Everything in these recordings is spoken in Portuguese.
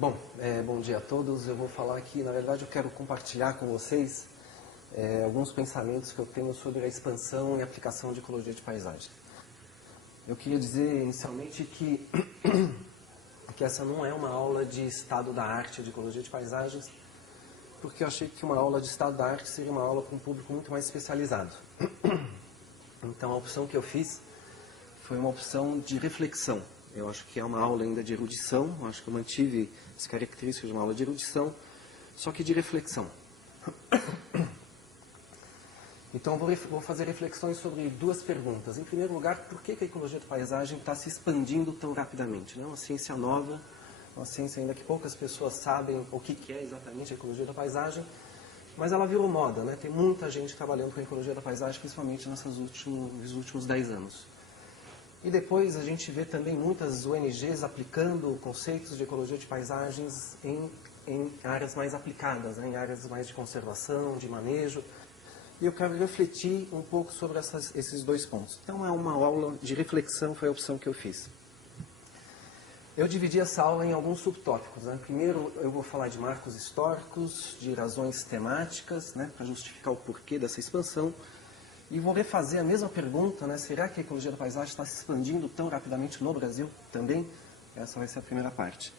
Bom dia a todos. Eu vou falar aqui, na verdade eu quero compartilhar com vocês alguns pensamentos que eu tenho sobre a expansão e aplicação de ecologia de paisagem. Eu queria dizer inicialmente que essa não é uma aula de estado da arte de ecologia de paisagens, porque eu achei que uma aula de estado da arte seria uma aula com um público muito mais especializado. Então a opção que eu fiz foi uma opção de reflexão. Eu acho que é uma aula ainda de erudição, eu acho que eu mantive as características de uma aula de erudição, só que de reflexão. Então eu vou fazer reflexões sobre duas perguntas. Em primeiro lugar, por que a ecologia da paisagem está se expandindo tão rapidamente? É uma ciência nova, uma ciência ainda que poucas pessoas sabem o que é exatamente a ecologia da paisagem, mas ela virou moda, né? Tem muita gente trabalhando com a ecologia da paisagem, principalmente nos últimos 10 anos. E depois a gente vê também muitas ONGs aplicando conceitos de ecologia de paisagens em áreas mais aplicadas, né? Em áreas mais de conservação, de manejo. E eu quero refletir um pouco sobre esses dois pontos. Então é uma aula de reflexão, foi a opção que eu fiz. Eu dividi essa aula em alguns subtópicos, né? Primeiro eu vou falar de marcos históricos, de razões temáticas, né? Para justificar o porquê dessa expansão. E vou refazer a mesma pergunta, né? Será que a ecologia da paisagem está se expandindo tão rapidamente no Brasil também? Essa vai ser a primeira parte.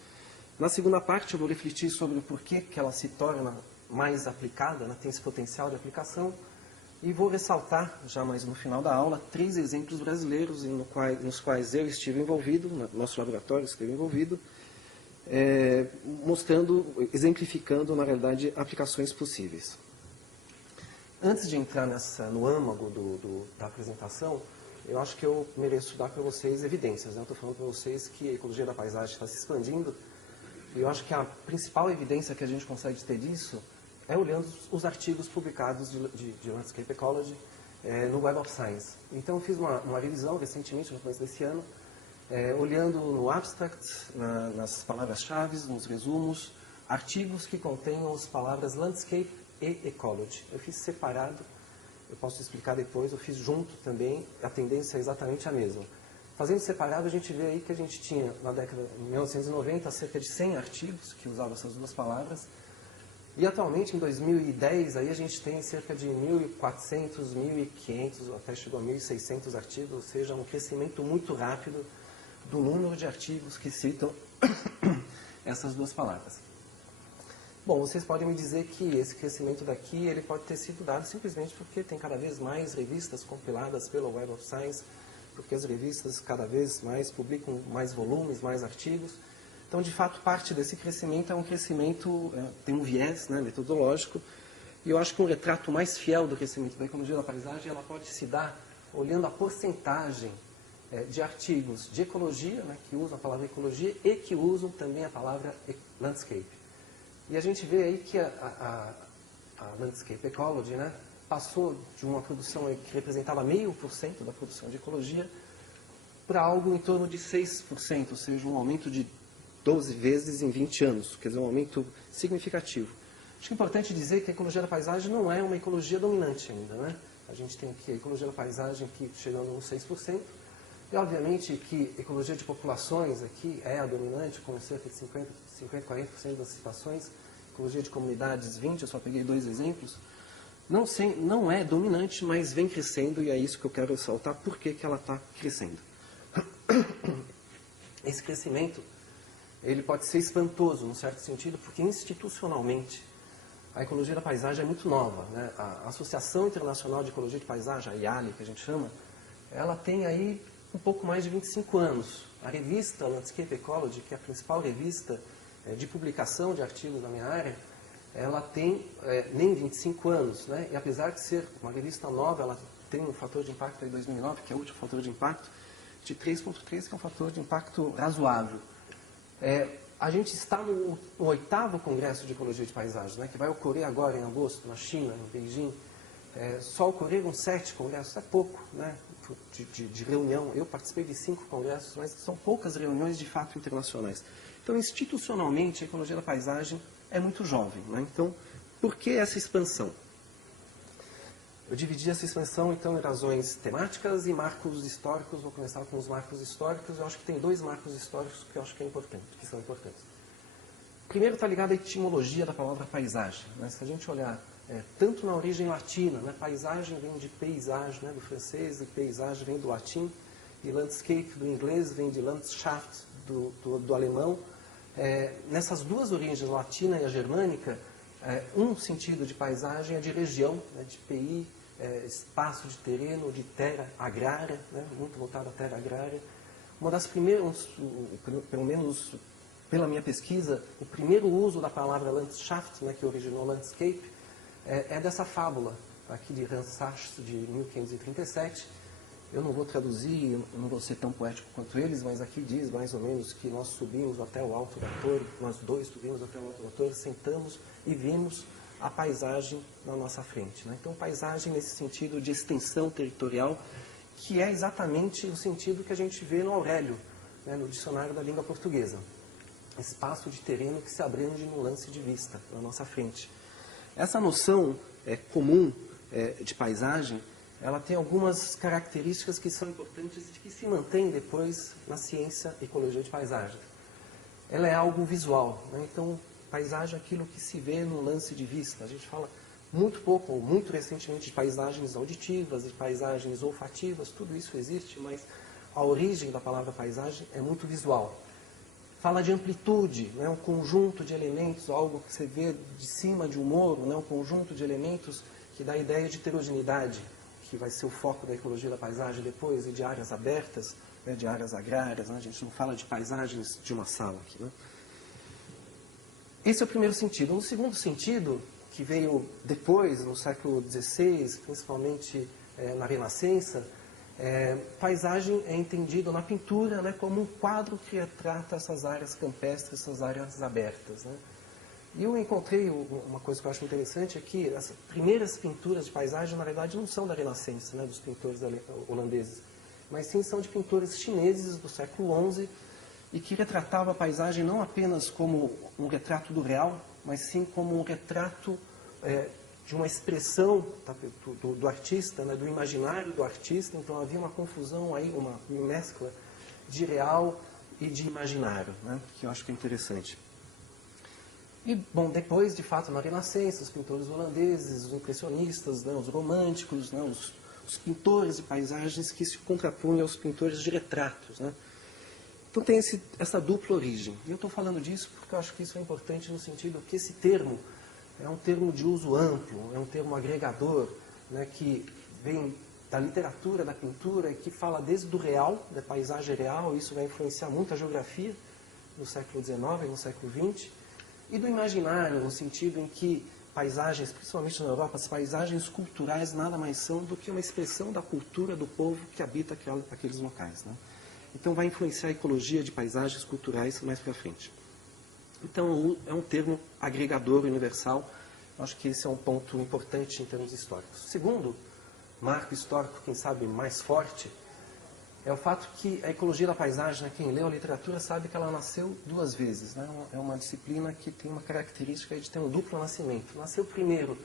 Na segunda parte eu vou refletir sobre o porquê que ela se torna mais aplicada, né? Tem esse potencial de aplicação. E vou ressaltar, já mais no final da aula, 3 exemplos brasileiros nos quais eu estive envolvido, nosso laboratório esteve envolvido, exemplificando, na realidade, aplicações possíveis. Antes de entrar no âmago da apresentação, eu acho que eu mereço dar para vocês evidências, né? Eu estou falando para vocês que a ecologia da paisagem está se expandindo, e eu acho que a principal evidência que a gente consegue ter disso é olhando os artigos publicados de Landscape Ecology no Web of Science. Então eu fiz uma revisão recentemente, no começo desse ano, olhando no abstract, nas palavras-chave, nos resumos, artigos que contenham as palavras Landscape e Ecology. Eu fiz separado, eu posso explicar depois, eu fiz junto também, a tendência é exatamente a mesma. Fazendo separado, a gente vê aí que a gente tinha, na década de 1990, cerca de 100 artigos que usavam essas duas palavras, e atualmente, em 2010, aí a gente tem cerca de 1.400, 1.500, até chegou a 1.600 artigos, ou seja, um crescimento muito rápido do número de artigos que citam essas duas palavras. Bom, vocês podem me dizer que esse crescimento daqui ele pode ter sido dado simplesmente porque tem cada vez mais revistas compiladas pelo Web of Science, porque as revistas cada vez mais publicam mais volumes, mais artigos. Então, de fato, parte desse crescimento é um crescimento, tem um viés, né, metodológico, e eu acho que um retrato mais fiel do crescimento da ecologia da paisagem ela pode se dar olhando a porcentagem de artigos de ecologia, né, que usam a palavra ecologia e que usam também a palavra landscape. E a gente vê aí que a Landscape Ecology, né, passou de uma produção que representava 0,5% da produção de ecologia para algo em torno de 6%, ou seja, um aumento de 12 vezes em 20 anos, quer dizer, um aumento significativo. Acho que é importante dizer que a ecologia da paisagem não é uma ecologia dominante ainda, né? A gente tem aqui a ecologia da paisagem aqui chegando nos 6%, e obviamente que a ecologia de populações aqui é a dominante, com cerca de 50, 40% das situações, ecologia de comunidades 20%, eu só peguei 2 exemplos, não é dominante, mas vem crescendo, e é isso que eu quero ressaltar, por que ela está crescendo. Esse crescimento ele pode ser espantoso, num certo sentido, porque institucionalmente a ecologia da paisagem é muito nova, né? A Associação Internacional de Ecologia de Paisagem, a IALI, que a gente chama, ela tem aí um pouco mais de 25 anos. A revista Landscape Ecology, que é a principal revista de publicação de artigos na minha área, ela tem nem 25 anos, né? E apesar de ser uma revista nova, ela tem um fator de impacto em 2009, que é o último fator de impacto, de 3,3, que é um fator de impacto razoável. A gente está no 8º Congresso de Ecologia de Paisagem, né, que vai ocorrer agora em agosto, na China, em Beijing. Só ocorreram 7 congressos, é pouco, né, de reunião. Eu participei de 5 congressos, mas são poucas reuniões de fato internacionais. Então, institucionalmente, a ecologia da paisagem é muito jovem, né? Então, por que essa expansão? Eu dividi essa expansão, então, em razões temáticas e marcos históricos. Vou começar com os marcos históricos. Eu acho que tem 2 marcos históricos que eu acho que são importantes. Primeiro está ligado à etimologia da palavra paisagem. Né? Se a gente olhar tanto na origem latina, né? Paisagem vem de paysage, né? Do francês, e paysage vem do latim, e landscape do inglês vem de Landschaft do alemão. Nessas duas origens, a latina e a germânica, um sentido de paisagem é de região, né? De PI, espaço de terreno, de terra agrária, né? Muito voltado à terra agrária. Uma das primeiras, pelo menos pela minha pesquisa, o primeiro uso da palavra Landschaft, né, que originou landscape, é dessa fábula, aqui de Hans Sachs, de 1537. Eu não vou traduzir, eu não vou ser tão poético quanto eles, mas aqui diz mais ou menos que nós subimos até o alto da torre, nós dois subimos até o alto da torre, sentamos e vimos a paisagem na nossa frente. Né? Então, paisagem nesse sentido de extensão territorial, que é exatamente o sentido que a gente vê no Aurélio, né, no dicionário da língua portuguesa. Espaço de terreno que se abrange no lance de vista, na nossa frente. Essa noção comum de paisagem, ela tem algumas características que são importantes e que se mantêm depois na ciência e ecologia de paisagem. Ela é algo visual, né? Então, paisagem é aquilo que se vê no lance de vista. A gente fala muito pouco, ou muito recentemente, de paisagens auditivas, de paisagens olfativas, tudo isso existe, mas a origem da palavra paisagem é muito visual. Fala de amplitude, né? Um conjunto de elementos, algo que você vê de cima de um morro, né? Um conjunto de elementos que dá a ideia de heterogeneidade, que vai ser o foco da ecologia da paisagem depois, e de áreas abertas, né? De áreas agrárias, né? A gente não fala de paisagens de uma sala aqui, né? Esse é o primeiro sentido. Um segundo sentido, que veio depois, no século XVI, principalmente na Renascença, paisagem é entendido na pintura, né, como um quadro que retrata essas áreas campestres, essas áreas abertas. Né? E eu encontrei uma coisa que eu acho interessante, é que as primeiras pinturas de paisagem, na verdade, não são da Renascença, né, dos pintores holandeses, mas sim são de pintores chineses do século XI, e que retratava a paisagem não apenas como um retrato do real, mas sim como um retrato de uma expressão do artista, né, do imaginário do artista. Então havia uma confusão aí, uma mescla de real e de imaginário, né, que eu acho que é interessante. E, bom, depois, de fato, na Renascença, os pintores holandeses, os impressionistas, né, os românticos, né, os pintores de paisagens que se contrapunham aos pintores de retratos, né. Então tem essa dupla origem. E eu estou falando disso porque eu acho que isso é importante no sentido que esse termo é um termo de uso amplo, é um termo agregador, né, que vem da literatura, da pintura, e que fala desde do real, da paisagem real, isso vai influenciar muito a geografia no século XIX e no século XX, e do imaginário, no sentido em que paisagens, principalmente na Europa, as paisagens culturais nada mais são do que uma expressão da cultura do povo que habita aqueles locais, né? Então vai influenciar a ecologia de paisagens culturais mais para frente. Então é um termo agregador universal. Acho que esse é um ponto importante em termos históricos. Segundo marco histórico, quem sabe mais forte, é o fato que a ecologia da paisagem, né, quem leu a literatura sabe que ela nasceu duas vezes. Né? É uma disciplina que tem uma característica de ter um duplo nascimento. Nasceu primeiro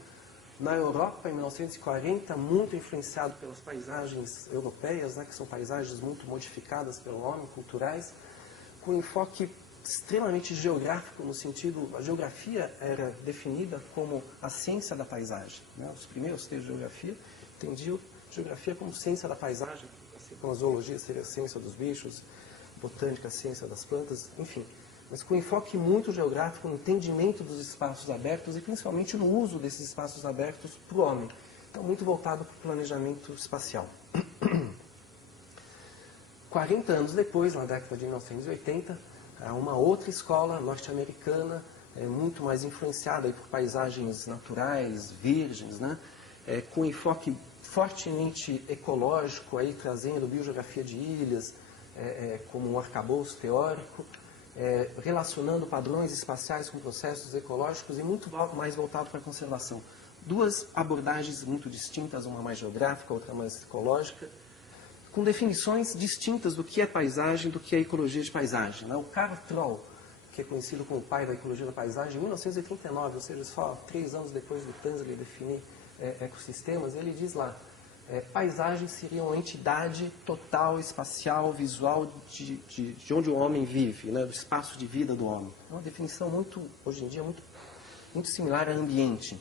na Europa, em 1940, muito influenciado pelas paisagens europeias, né, que são paisagens muito modificadas pelo homem, culturais, com enfoque extremamente geográfico, no sentido, a geografia era definida como a ciência da paisagem. Né? Os primeiros textos de geografia entendiam geografia como ciência da paisagem, assim como a zoologia seria a ciência dos bichos, botânica a ciência das plantas, enfim. Mas com enfoque muito geográfico no entendimento dos espaços abertos e principalmente no uso desses espaços abertos para o homem. Então, muito voltado para o planejamento espacial. 40 anos depois, na década de 1980, uma outra escola norte-americana, muito mais influenciada aí por paisagens naturais, virgens, né? Com enfoque fortemente ecológico, aí, trazendo biogeografia de ilhas como um arcabouço teórico, relacionando padrões espaciais com processos ecológicos e muito mais voltado para a conservação. Duas abordagens muito distintas, uma mais geográfica, outra mais ecológica, com definições distintas do que é paisagem, do que é ecologia de paisagem. Né? O Carl Troll, que é conhecido como o pai da ecologia da paisagem, em 1939, ou seja, só 3 anos depois do Tansley definir ecossistemas, ele diz lá paisagem seria uma entidade total, espacial, visual de onde o homem vive, né, do espaço de vida do homem. É uma definição muito, hoje em dia, muito similar a ambiente.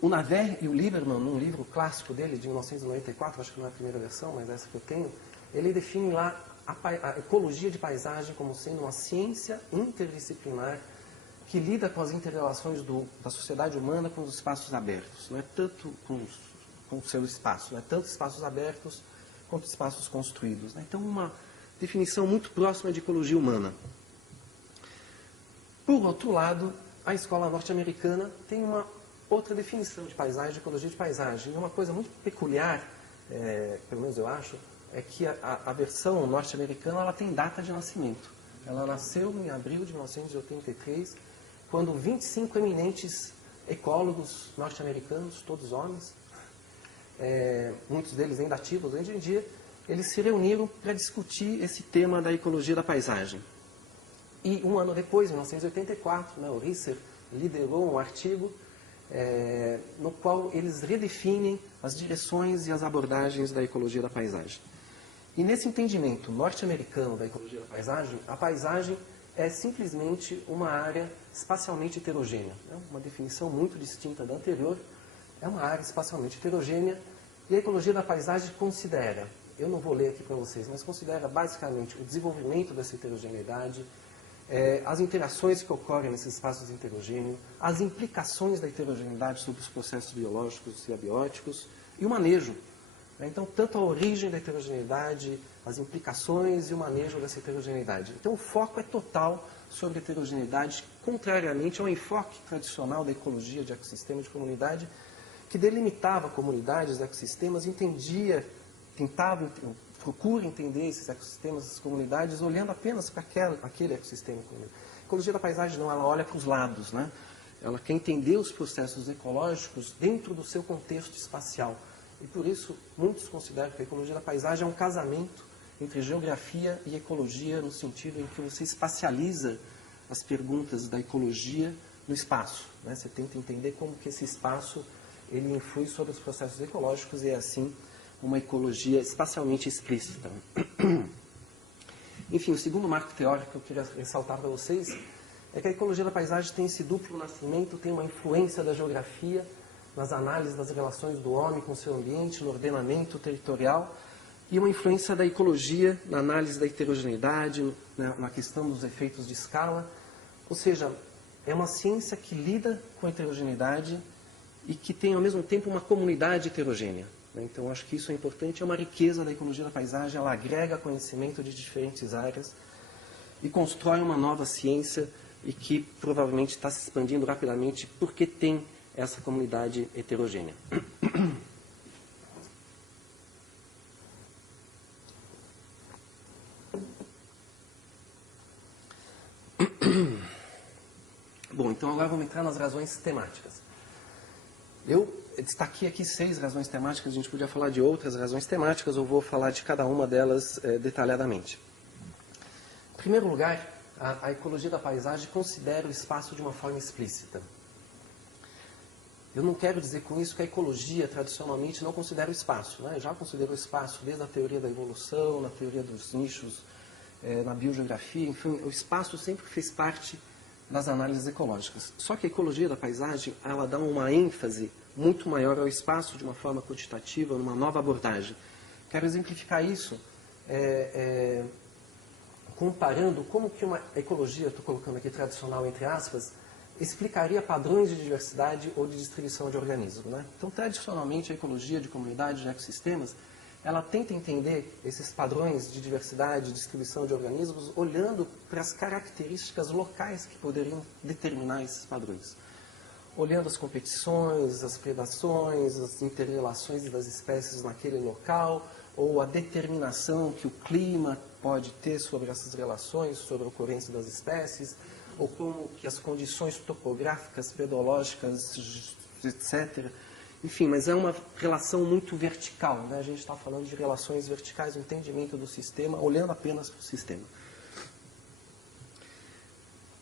O Naver e o Lieberman, num livro clássico dele, de 1994, acho que não é a primeira versão, mas essa que eu tenho, ele define lá a ecologia de paisagem como sendo uma ciência interdisciplinar que lida com as interrelações da sociedade humana com os espaços abertos, não é tanto com o seu espaço, não é tanto espaços abertos quanto espaços construídos. Né? Então, uma definição muito próxima de ecologia humana. Por outro lado, a escola norte-americana tem uma outra definição de paisagem, de ecologia de paisagem. E uma coisa muito peculiar, pelo menos eu acho, é que a versão norte-americana ela tem data de nascimento. Ela nasceu em abril de 1983, quando 25 eminentes ecólogos norte-americanos, todos homens, muitos deles ainda ativos hoje em dia, eles se reuniram para discutir esse tema da ecologia da paisagem. E um ano depois, em 1984, o Risser liderou um artigo no qual eles redefinem as direções e as abordagens da ecologia da paisagem. E nesse entendimento norte-americano da ecologia da paisagem, a paisagem é simplesmente uma área espacialmente heterogênea. Uma definição muito distinta da anterior, é uma área espacialmente heterogênea, e a ecologia da paisagem considera, eu não vou ler aqui para vocês, mas considera basicamente o desenvolvimento dessa heterogeneidade, as interações que ocorrem nesses espaços heterogêneos, as implicações da heterogeneidade sobre os processos biológicos e abióticos, e o manejo. Então, tanto a origem da heterogeneidade, as implicações e o manejo dessa heterogeneidade. Então, o foco é total sobre a heterogeneidade, contrariamente ao enfoque tradicional da ecologia de ecossistema de comunidade, que delimitava comunidades, ecossistemas, procura entender esses ecossistemas, essas comunidades, olhando apenas para aquele ecossistema. A ecologia da paisagem não, ela olha para os lados, né? Ela quer entender os processos ecológicos dentro do seu contexto espacial. E por isso, muitos consideram que a ecologia da paisagem é um casamento entre geografia e ecologia, no sentido em que você espacializa as perguntas da ecologia no espaço. Né? Você tenta entender como que esse espaço ele influi sobre os processos ecológicos e é assim uma ecologia espacialmente explícita. Enfim, o segundo marco teórico que eu queria ressaltar para vocês é que a ecologia da paisagem tem esse duplo nascimento, tem uma influência da geografia nas análises das relações do homem com o seu ambiente, no ordenamento territorial, e uma influência da ecologia na análise da heterogeneidade, na questão dos efeitos de escala. Ou seja, é uma ciência que lida com a heterogeneidade e que tem, ao mesmo tempo, uma comunidade heterogênea. Então, acho que isso é importante, é uma riqueza da ecologia da paisagem, ela agrega conhecimento de diferentes áreas e constrói uma nova ciência e que provavelmente está se expandindo rapidamente porque tem essa comunidade heterogênea. Bom, então agora vamos entrar nas razões temáticas. Eu destaquei aqui 6 razões temáticas, a gente podia falar de outras razões temáticas, eu vou falar de cada uma delas detalhadamente. Em primeiro lugar, a ecologia da paisagem considera o espaço de uma forma explícita. Eu não quero dizer com isso que a ecologia, tradicionalmente, não considera o espaço. Né? Já considerou o espaço desde a teoria da evolução, na teoria dos nichos, na biogeografia, enfim, o espaço sempre fez parte das análises ecológicas. Só que a ecologia da paisagem, ela dá uma ênfase muito maior ao espaço de uma forma quantitativa, numa nova abordagem. Quero exemplificar isso comparando como que uma ecologia, estou colocando aqui tradicional entre aspas, explicaria padrões de diversidade ou de distribuição de organismos. Né? Então, tradicionalmente, a ecologia de comunidades, de ecossistemas, ela tenta entender esses padrões de diversidade e distribuição de organismos olhando para as características locais que poderiam determinar esses padrões. Olhando as competições, as predações, as interrelações das espécies naquele local, ou a determinação que o clima pode ter sobre essas relações, sobre a ocorrência das espécies, ou como que as condições topográficas, pedológicas, etc. Enfim, mas é uma relação muito vertical. Né? A gente está falando de relações verticais, o entendimento do sistema, olhando apenas para o sistema.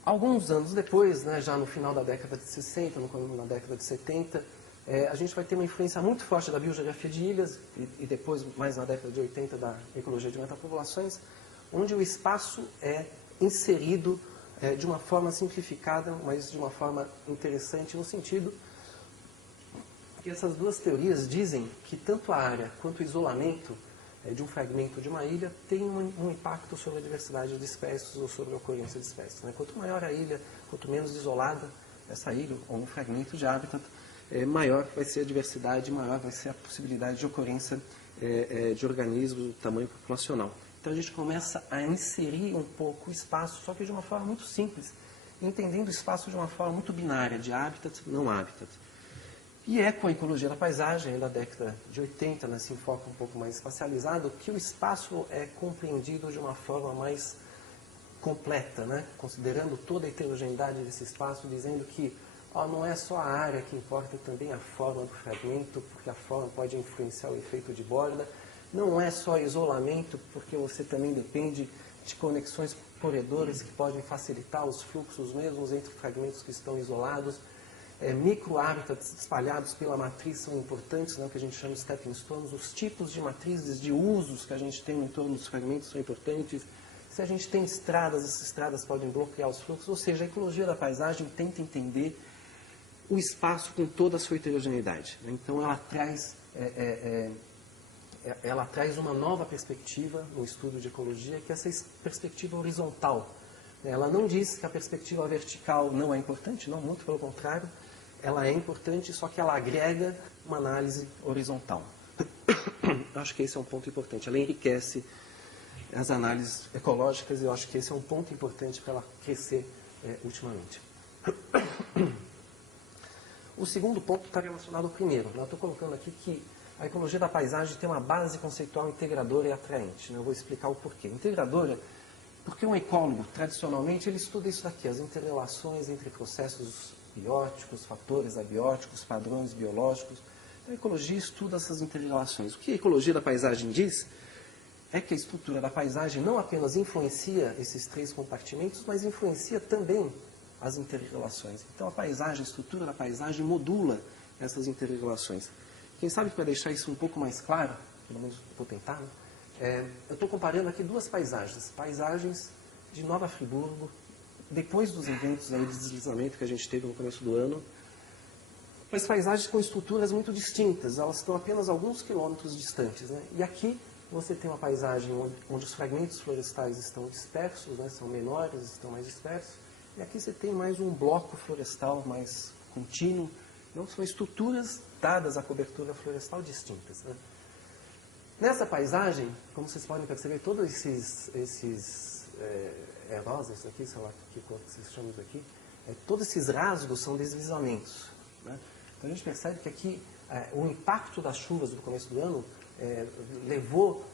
Alguns anos depois, né, já no final da década de 60, na década de 70, a gente vai ter uma influência muito forte da biogeografia de ilhas e depois, mais na década de 80, da ecologia de metapopulações, onde o espaço é inserido de uma forma simplificada, mas de uma forma interessante, no sentido que essas duas teorias dizem que tanto a área quanto o isolamento de um fragmento de uma ilha tem um impacto sobre a diversidade de espécies ou sobre a ocorrência de espécies. Né? Quanto maior a ilha, quanto menos isolada essa ilha ou um fragmento de hábitat, maior vai ser a diversidade, maior vai ser a possibilidade de ocorrência de organismos do tamanho populacional. Então a gente começa a inserir um pouco o espaço, só que de uma forma muito simples, entendendo o espaço de uma forma muito binária, de habitat, não habitat. E é com a ecologia da paisagem, da década de 80, né, se enfoca um pouco mais espacializado, que o espaço é compreendido de uma forma mais completa, né, considerando toda a heterogeneidade desse espaço, dizendo que não é só a área que importa, também a forma do fragmento, porque a forma pode influenciar o efeito de borda. Não é só isolamento, porque você também depende de conexões corredoras que podem facilitar os fluxos mesmos entre fragmentos que estão isolados. Micro-hábitats espalhados pela matriz são importantes, né, o que a gente chama de stepping stones. Os tipos de matrizes de usos que a gente tem no entorno dos fragmentos são importantes. Se a gente tem estradas, essas estradas podem bloquear os fluxos. Ou seja, a ecologia da paisagem tenta entender o espaço com toda a sua heterogeneidade. Então, ela traz uma nova perspectiva no estudo de ecologia, que é essa perspectiva horizontal. Ela não diz que a perspectiva vertical não é importante, não, muito pelo contrário. Ela é importante, só que ela agrega uma análise horizontal. Acho que esse é um ponto importante. Ela enriquece as análises ecológicas e eu acho que esse é um ponto importante para ela crescer ultimamente. O segundo ponto está relacionado ao primeiro. Eu estou colocando aqui que a ecologia da paisagem tem uma base conceitual integradora e atraente. Eu vou explicar o porquê. Integradora, porque um ecólogo, tradicionalmente, ele estuda isso daqui, as interrelações entre processos bióticos, fatores abióticos, padrões biológicos. Então, a ecologia estuda essas interrelações. O que a ecologia da paisagem diz é que a estrutura da paisagem não apenas influencia esses três compartimentos, mas influencia também as interrelações. Então, a paisagem, a estrutura da paisagem modula essas interrelações. Quem sabe para deixar isso um pouco mais claro, pelo menos vou tentar, né? Eu estou comparando aqui duas paisagens. Paisagens de Nova Friburgo, depois dos eventos aí de deslizamento que a gente teve no começo do ano, mas paisagens com estruturas muito distintas, elas estão apenas alguns quilômetros distantes, né? E aqui você tem uma paisagem onde os fragmentos florestais estão dispersos, né? São menores, estão mais dispersos, e aqui você tem mais um bloco florestal mais contínuo. Não são estruturas dadas à cobertura florestal distintas, né? Nessa paisagem, como vocês podem perceber, todos esses rosas aqui, sei lá que cor que vocês chamam isso aqui, todos esses rasgos são deslizamentos, né? Então a gente percebe que aqui o impacto das chuvas do começo do ano levou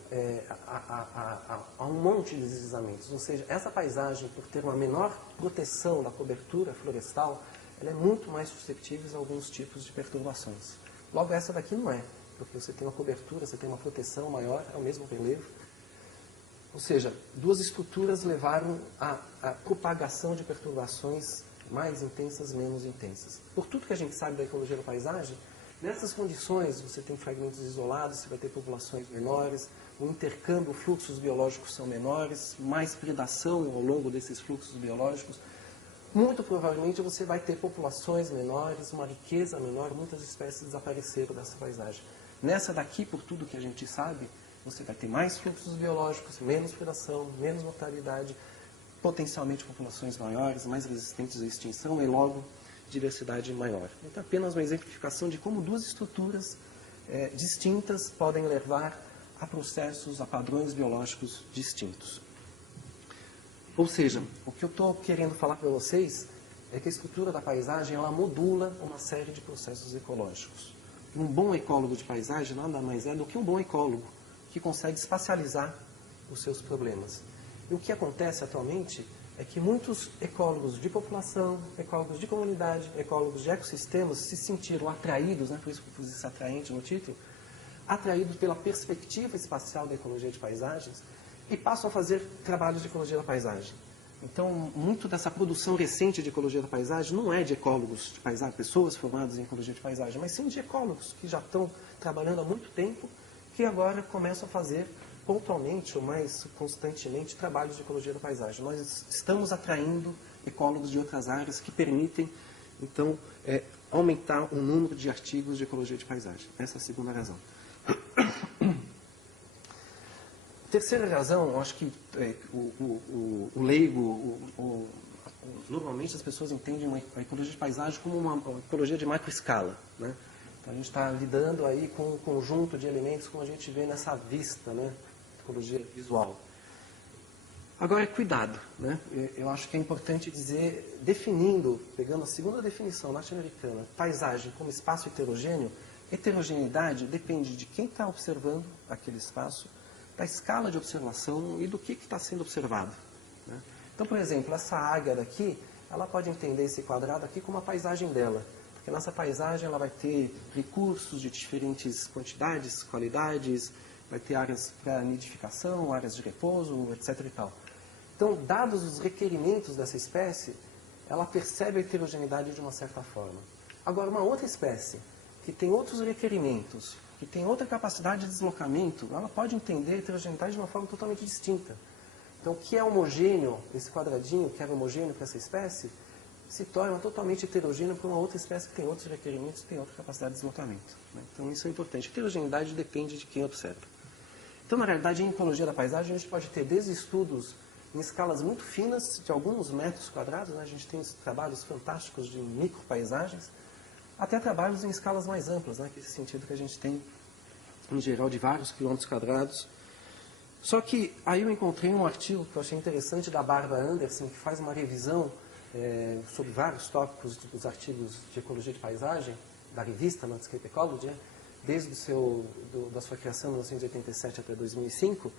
a um monte de deslizamentos. Ou seja, essa paisagem, por ter uma menor proteção da cobertura florestal, ela é muito mais suscetível a alguns tipos de perturbações. Logo, essa daqui não é, porque você tem uma cobertura, você tem uma proteção maior, é o mesmo relevo. Ou seja, duas estruturas levaram à propagação de perturbações mais intensas, menos intensas. Por tudo que a gente sabe da ecologia da paisagem, nessas condições você tem fragmentos isolados, você vai ter populações menores, o intercâmbio, fluxos biológicos são menores, mais predação ao longo desses fluxos biológicos. Muito provavelmente você vai ter populações menores, uma riqueza menor, muitas espécies desapareceram dessa paisagem. Nessa daqui, por tudo que a gente sabe, você vai ter mais fluxos biológicos, menos predação, menos mortalidade, potencialmente populações maiores, mais resistentes à extinção e logo diversidade maior. Então, apenas uma exemplificação de como duas estruturas distintas podem levar a processos, a padrões biológicos distintos. Ou seja, o que eu estou querendo falar para vocês é que a estrutura da paisagem ela modula uma série de processos ecológicos. Um bom ecólogo de paisagem nada mais é do que um bom ecólogo que consegue espacializar os seus problemas. E o que acontece atualmente é que muitos ecólogos de população, ecólogos de comunidade, ecólogos de ecossistemas se sentiram atraídos, né, por isso que eu pus esse atraente no título, atraídos pela perspectiva espacial da ecologia de paisagens e passam a fazer trabalhos de ecologia da paisagem. Então, muito dessa produção recente de ecologia da paisagem não é de ecólogos de paisagem, pessoas formadas em ecologia de paisagem, mas sim de ecólogos que já estão trabalhando há muito tempo, que agora começam a fazer pontualmente ou mais constantemente trabalhos de ecologia da paisagem. Nós estamos atraindo ecólogos de outras áreas que permitem, então, aumentar o número de artigos de ecologia de paisagem. Essa é a segunda razão. Terceira razão, eu acho que o leigo, normalmente as pessoas entendem a ecologia de paisagem como uma ecologia de macroescala, né? Então a gente está lidando aí com um conjunto de elementos como a gente vê nessa vista, né? Ecologia visual. Agora, cuidado, né? Eu acho que é importante dizer, definindo, pegando a segunda definição norte-americana, paisagem como espaço heterogêneo, heterogeneidade depende de quem está observando aquele espaço, da escala de observação e do que está sendo observado, né? Então, por exemplo, essa águia daqui, ela pode entender esse quadrado aqui como a paisagem dela, porque nessa paisagem ela vai ter recursos de diferentes quantidades, qualidades, vai ter áreas para nidificação, áreas de repouso, etc. e tal. Então, dados os requerimentos dessa espécie, ela percebe a heterogeneidade de uma certa forma. Agora, uma outra espécie, que tem outros requerimentos, que tem outra capacidade de deslocamento, ela pode entender a heterogeneidade de uma forma totalmente distinta. Então, o que é homogêneo, esse quadradinho que era homogêneo para essa espécie, se torna totalmente heterogêneo para uma outra espécie que tem outros requerimentos, tem outra capacidade de deslocamento, né? Então, isso é importante. A heterogeneidade depende de quem observa. Então, na realidade, em ecologia da paisagem, a gente pode ter desde estudos em escalas muito finas, de alguns metros quadrados, né? A gente tem trabalhos fantásticos de micropaisagens, até trabalhos em escalas mais amplas, né? Que é esse sentido que a gente tem, em geral, de vários quilômetros quadrados. Só que aí eu encontrei um artigo que eu achei interessante da Barbara Anderson, que faz uma revisão sobre vários tópicos dos artigos de ecologia de paisagem, da revista Landscape Ecology, né? Desde da sua criação em 1987 até 2005,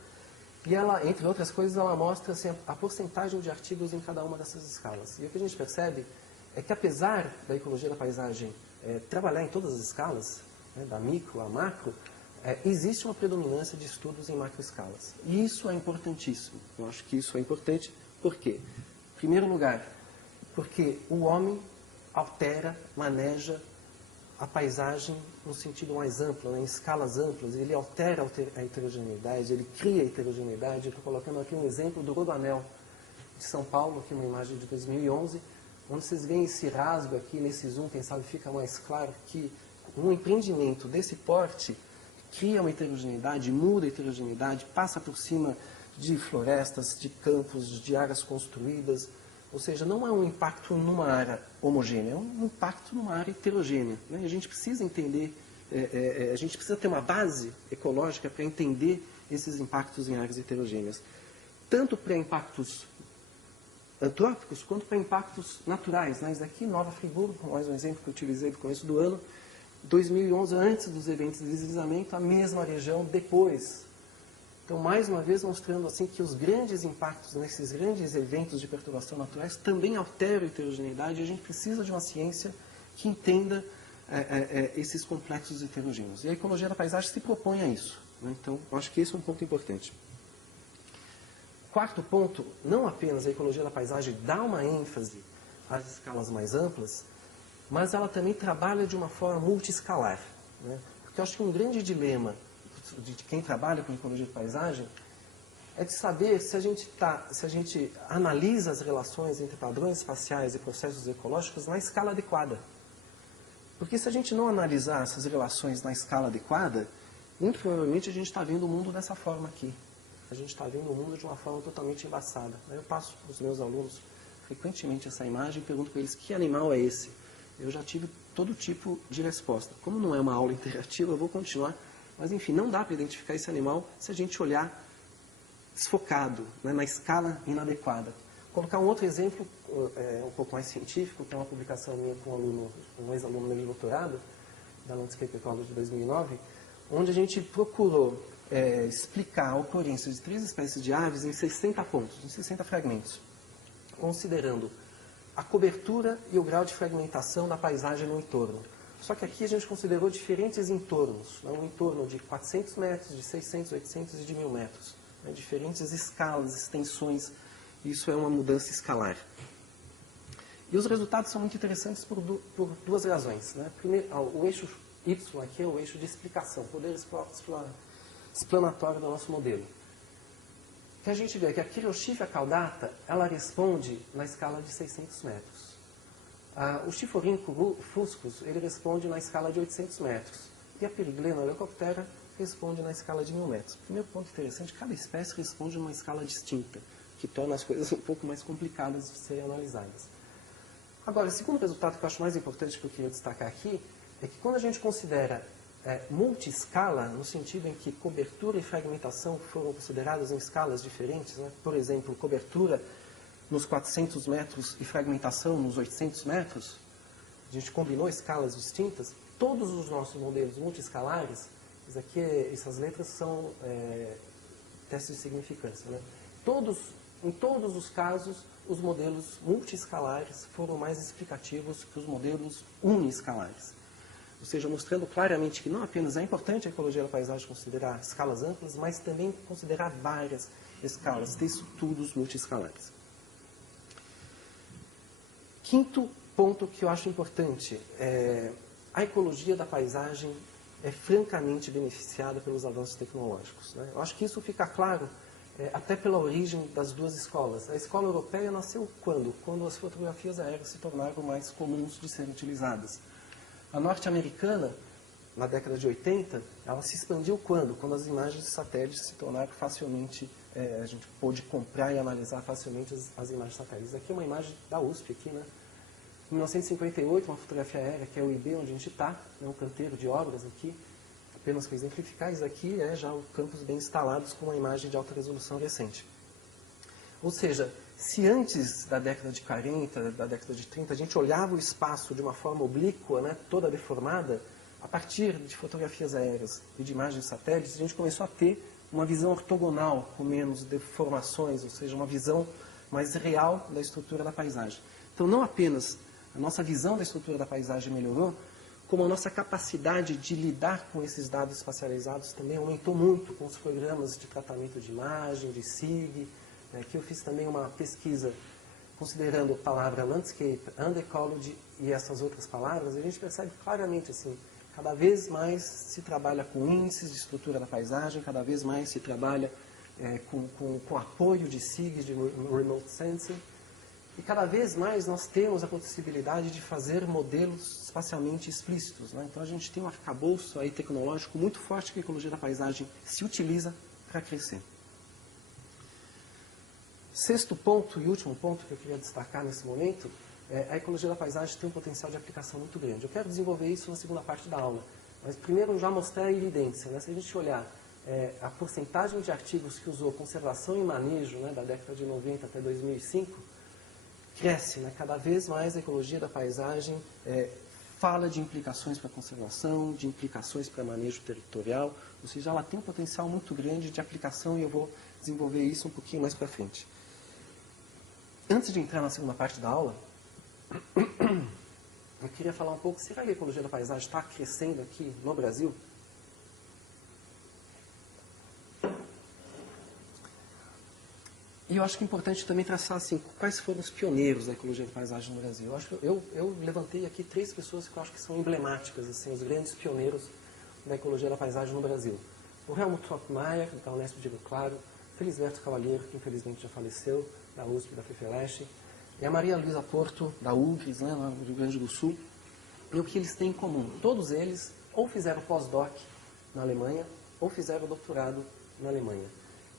e ela, entre outras coisas, ela mostra assim, a porcentagem de artigos em cada uma dessas escalas. E o que a gente percebe é que, apesar da ecologia da paisagem trabalhar em todas as escalas, né, da micro a macro, existe uma predominância de estudos em macroescalas. E isso é importantíssimo. Eu acho que isso é importante. Por quê? Em primeiro lugar, porque o homem altera, maneja a paisagem no sentido mais amplo, né, em escalas amplas. Ele altera a heterogeneidade, ele cria a heterogeneidade. Estou colocando aqui um exemplo do Rodoanel de São Paulo, aqui uma imagem de 2011, onde vocês veem esse rasgo aqui, nesse zoom, quem sabe fica mais claro que um empreendimento desse porte cria uma heterogeneidade, muda a heterogeneidade, passa por cima de florestas, de campos, de áreas construídas. Ou seja, não é um impacto numa área homogênea, é um impacto numa área heterogênea, né? A gente precisa entender, a gente precisa ter uma base ecológica para entender esses impactos em áreas heterogêneas. Tanto para impactos antrópicos quanto para impactos naturais, né? Isso aqui, Nova Friburgo, mais um exemplo que eu utilizei no começo do ano, 2011, antes dos eventos de deslizamento, a mesma região depois. Então, mais uma vez, mostrando assim que os grandes impactos nesses grandes eventos de perturbação naturais também alteram a heterogeneidade, e a gente precisa de uma ciência que entenda esses complexos heterogêneos. E a ecologia da paisagem se propõe a isso, né? Então, eu acho que esse é um ponto importante. Quarto ponto, não apenas a ecologia da paisagem dá uma ênfase às escalas mais amplas, mas ela também trabalha de uma forma multiescalar, né? Porque eu acho que um grande dilema de quem trabalha com ecologia de paisagem é de saber se a gente analisa as relações entre padrões espaciais e processos ecológicos na escala adequada. Porque se a gente não analisar essas relações na escala adequada, muito provavelmente a gente está vendo o mundo dessa forma aqui. A gente está vendo o mundo de uma forma totalmente embaçada. Eu passo para os meus alunos frequentemente essa imagem e pergunto para eles: que animal é esse? Eu já tive todo tipo de resposta. Como não é uma aula interativa, eu vou continuar. Mas, enfim, não dá para identificar esse animal se a gente olhar desfocado, né, na escala inadequada. Vou colocar um outro exemplo, um pouco mais científico, que é uma publicação minha com um ex-aluno meu de doutorado, da Landscape Ecology de 2009, onde a gente procurou explicar a ocorrência de 3 espécies de aves em 60 pontos, em 60 fragmentos, considerando a cobertura e o grau de fragmentação da paisagem no entorno. Só que aqui a gente considerou diferentes entornos, né? Um entorno de 400 metros, de 600, 800 e de 1000 metros. Né? Diferentes escalas, extensões Isso é uma mudança escalar. E os resultados são muito interessantes por duas razões, né? Primeiro, o eixo Y aqui é o eixo de explicação, poder explanatório do nosso modelo. O que a gente vê é que a Quiroxífera caudata, ela responde na escala de 600 metros. O Chiforínco fuscus, ele responde na escala de 800 metros. E a Periglena leucoptera responde na escala de 1000 metros. Primeiro ponto interessante, cada espécie responde numa escala distinta, que torna as coisas um pouco mais complicadas de serem analisadas. Agora, o segundo resultado que eu acho mais importante que eu queria destacar aqui, é que quando a gente considera multi-escala, no sentido em que cobertura e fragmentação foram consideradas em escalas diferentes, né? Por exemplo, cobertura nos 400 metros e fragmentação nos 800 metros, a gente combinou escalas distintas, todos os nossos modelos multi-escalares, essas letras são testes de significância, né? Em todos os casos, os modelos multi-escalares foram mais explicativos que os modelos uniscalares. Ou seja, mostrando claramente que não apenas é importante a ecologia da paisagem considerar escalas amplas, mas também considerar várias escalas, ter estudos multi-escalares. Quinto ponto que eu acho importante, a ecologia da paisagem é francamente beneficiada pelos avanços tecnológicos, né? Eu acho que isso fica claro até pela origem das duas escolas. A escola europeia nasceu quando? Quando as fotografias aéreas se tornaram mais comuns de serem utilizadas. A norte-americana, na década de 80, ela se expandiu quando? Quando as imagens de satélite se tornaram facilmente, a gente pôde comprar e analisar facilmente as imagens satélites. Aqui é uma imagem da USP, aqui, né? Em 1958, uma fotografia aérea, que é o IB, onde a gente está, é um canteiro de obras aqui, apenas para exemplificar. Isso aqui é já o campus bem instalados com uma imagem de alta resolução recente. Ou seja, se antes da década de 40, da década de 30, a gente olhava o espaço de uma forma oblíqua, né, toda deformada, a partir de fotografias aéreas e de imagens de satélites, a gente começou a ter uma visão ortogonal, com menos deformações, ou seja, uma visão mais real da estrutura da paisagem. Então, não apenas a nossa visão da estrutura da paisagem melhorou, como a nossa capacidade de lidar com esses dados espacializados também aumentou muito com os programas de tratamento de imagem, de SIG, que eu fiz também uma pesquisa considerando a palavra landscape, and ecology e essas outras palavras, e a gente percebe claramente assim, cada vez mais se trabalha com índices de estrutura da paisagem, cada vez mais se trabalha com apoio de SIG, de remote sensing, e cada vez mais nós temos a possibilidade de fazer modelos espacialmente explícitos, né? Então a gente tem um arcabouço aí tecnológico muito forte que a ecologia da paisagem se utiliza para crescer. Sexto ponto e último ponto que eu queria destacar nesse momento, a ecologia da paisagem tem um potencial de aplicação muito grande. Eu quero desenvolver isso na segunda parte da aula, mas primeiro já mostrar a evidência, né? Se a gente olhar a porcentagem de artigos que usou conservação e manejo, né, da década de 90 até 2005, cresce, né? Cada vez mais a ecologia da paisagem fala de implicações para a conservação, de implicações para manejo territorial, ou seja, ela tem um potencial muito grande de aplicação e eu vou desenvolver isso um pouquinho mais para frente. Antes de entrar na segunda parte da aula, eu queria falar um pouco, será que a ecologia da paisagem está crescendo aqui no Brasil? E eu acho que é importante também traçar assim, quais foram os pioneiros da ecologia da paisagem no Brasil. Eu levantei aqui 3 pessoas que eu acho que são emblemáticas, assim, os grandes pioneiros da ecologia da paisagem no Brasil. O Helmut Hoffmeier, da Unesp de Rio Claro, Felisberto Cavalheiro, que infelizmente já faleceu, da USP, da FEFELESH, e a Maria Luísa Porto, da UGRES, né, no Rio Grande do Sul. E o que eles têm em comum? Todos eles ou fizeram pós-doc na Alemanha, ou fizeram doutorado na Alemanha.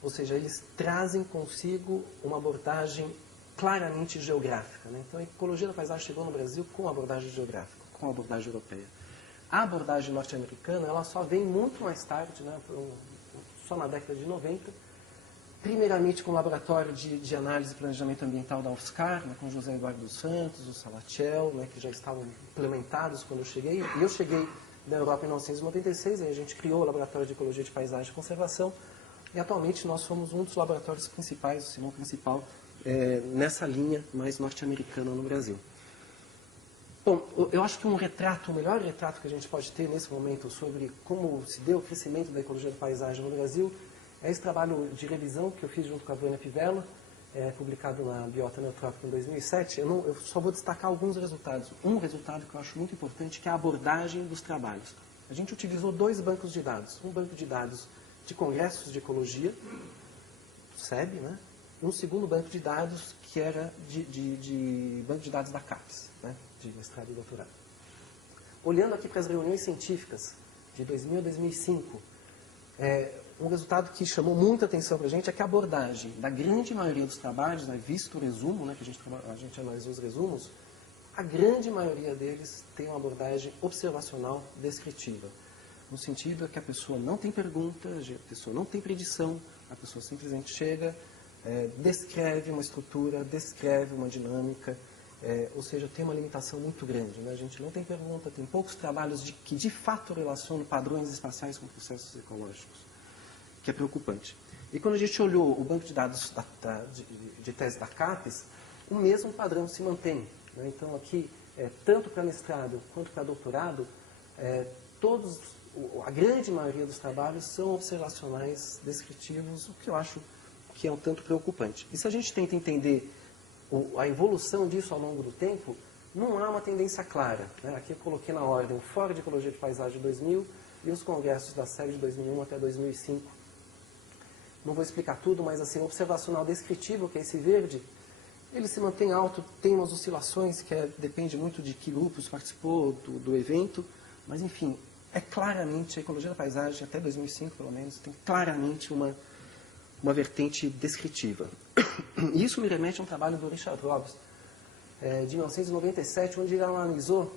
Ou seja, eles trazem consigo uma abordagem claramente geográfica, né? Então, a ecologia da paisagem chegou no Brasil com a abordagem geográfica, com a abordagem europeia. A abordagem norte-americana, ela só vem muito mais tarde, né? Só na década de 90, primeiramente com o laboratório de análise e planejamento ambiental da UFSCar, né? Com José Eduardo dos Santos, o Salatiel, né? Que já estavam implementados quando eu cheguei. E eu cheguei da Europa em 1996, aí a gente criou o Laboratório de Ecologia de Paisagem e Conservação, e atualmente nós somos um dos laboratórios principais, o Simão principal, nessa linha mais norte-americana no Brasil. Bom, eu acho que o melhor retrato que a gente pode ter nesse momento sobre como se deu o crescimento da ecologia da paisagem no Brasil é esse trabalho de revisão que eu fiz junto com a Vânia Pivella, publicado na Biota Neotrópica em 2007, eu só vou destacar alguns resultados. Um resultado que eu acho muito importante, que é a abordagem dos trabalhos. A gente utilizou 2 bancos de dados. Um banco de dados de congressos de ecologia, SEB, né? Um segundo banco de dados que era de banco de dados da CAPES, né? De mestrado e doutorado. Olhando aqui para as reuniões científicas de 2000 a 2005, um resultado que chamou muita atenção para a gente é que a abordagem da grande maioria dos trabalhos, né, visto o resumo, né, que a gente analisou os resumos, a grande maioria deles tem uma abordagem observacional descritiva. No sentido que a pessoa não tem pergunta, a pessoa não tem predição, a pessoa simplesmente chega, descreve uma estrutura, descreve uma dinâmica, ou seja, tem uma limitação muito grande. Né? A gente não tem pergunta, tem poucos trabalhos que de fato relacionam padrões espaciais com processos ecológicos, que é preocupante. E quando a gente olhou o banco de dados de tese da CAPES, o mesmo padrão se mantém. Né? Então, aqui, tanto para mestrado quanto para doutorado, a grande maioria dos trabalhos são observacionais, descritivos, o que eu acho que é um tanto preocupante. E se a gente tenta entender a evolução disso ao longo do tempo, não há uma tendência clara. Né? Aqui eu coloquei na ordem o Fórum de Ecologia de Paisagem de 2000 e os congressos da série de 2001 até 2005. Não vou explicar tudo, mas assim, o observacional descritivo, que é esse verde, ele se mantém alto, tem umas oscilações, que depende muito de que grupos participou do evento, mas enfim, claramente, a ecologia da paisagem, até 2005 pelo menos, tem claramente uma vertente descritiva. E isso me remete a um trabalho do Richard Robbs, de 1997, onde ele analisou,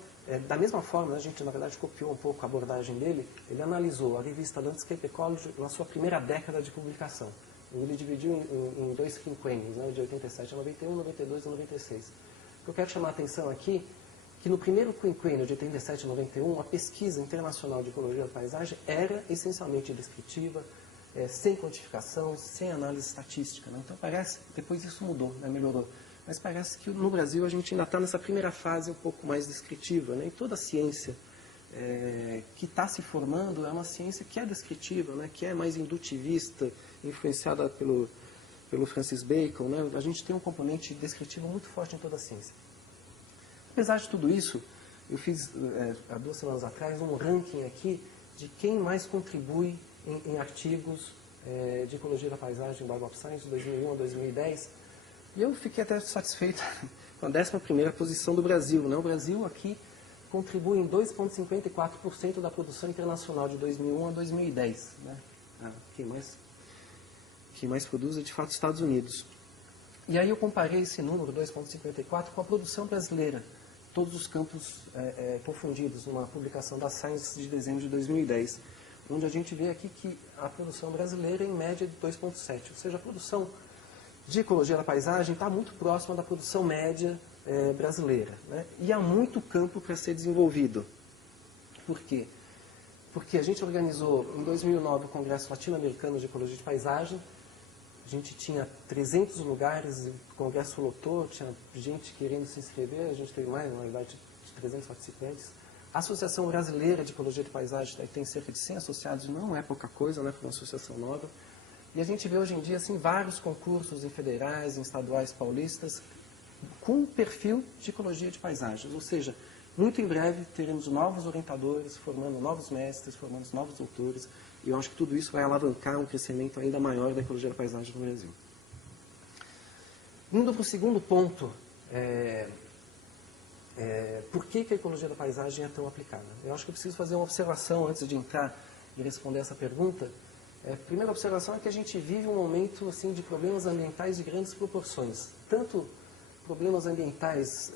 da mesma forma, a gente na verdade copiou um pouco a abordagem dele, ele analisou a revista Landscape Ecology na sua primeira década de publicação. Ele dividiu em 2 quinquênios, né, de 87 a 91, 92 a 96. O que eu quero chamar a atenção aqui, que no primeiro quinquênio de 87 a 91, a pesquisa internacional de ecologia da paisagem era essencialmente descritiva, sem quantificação, sem análise estatística. Né? Então parece, depois isso mudou, né, melhorou. Mas parece que no Brasil a gente ainda está nessa primeira fase um pouco mais descritiva. Né? E toda a ciência que está se formando é uma ciência que é descritiva, né? Que é mais indutivista, influenciada pelo Francis Bacon. Né? A gente tem um componente descritivo muito forte em toda a ciência. Apesar de tudo isso, eu fiz, há 2 semanas atrás, um ranking aqui de quem mais contribui em artigos de ecologia da paisagem em Web of Science, de 2001 a 2010. E eu fiquei até satisfeito com a 11ª posição do Brasil. Né? O Brasil aqui contribui em 2,54% da produção internacional de 2001 a 2010. Né? Quem mais produz é, de fato, os Estados Unidos. E aí eu comparei esse número, 2,54, com a produção brasileira. Todos os campos confundidos, numa publicação da Science de dezembro de 2010, onde a gente vê aqui que a produção brasileira é em média de 2,7. Ou seja, a produção de ecologia da paisagem está muito próxima da produção média brasileira. Né? E há muito campo para ser desenvolvido. Por quê? Porque a gente organizou, em 2009, o Congresso Latino-Americano de Ecologia de Paisagem. A gente tinha 300 lugares, o congresso lotou, tinha gente querendo se inscrever, a gente teve mais, na verdade, de 300 participantes. A Associação Brasileira de Ecologia de Paisagem tem cerca de 100 associados, não é pouca coisa, né, para uma associação nova. E a gente vê hoje em dia assim, vários concursos em federais, em estaduais paulistas, com perfil de ecologia de paisagens. Ou seja, muito em breve teremos novos orientadores, formando novos mestres, formando novos doutores. E eu acho que tudo isso vai alavancar um crescimento ainda maior da ecologia da paisagem no Brasil. Indo para o segundo ponto, por que a ecologia da paisagem é tão aplicada? Eu acho que eu preciso fazer uma observação antes de entrar e responder essa pergunta. A primeira observação é que a gente vive um momento assim, de problemas ambientais de grandes proporções. Tanto problemas ambientais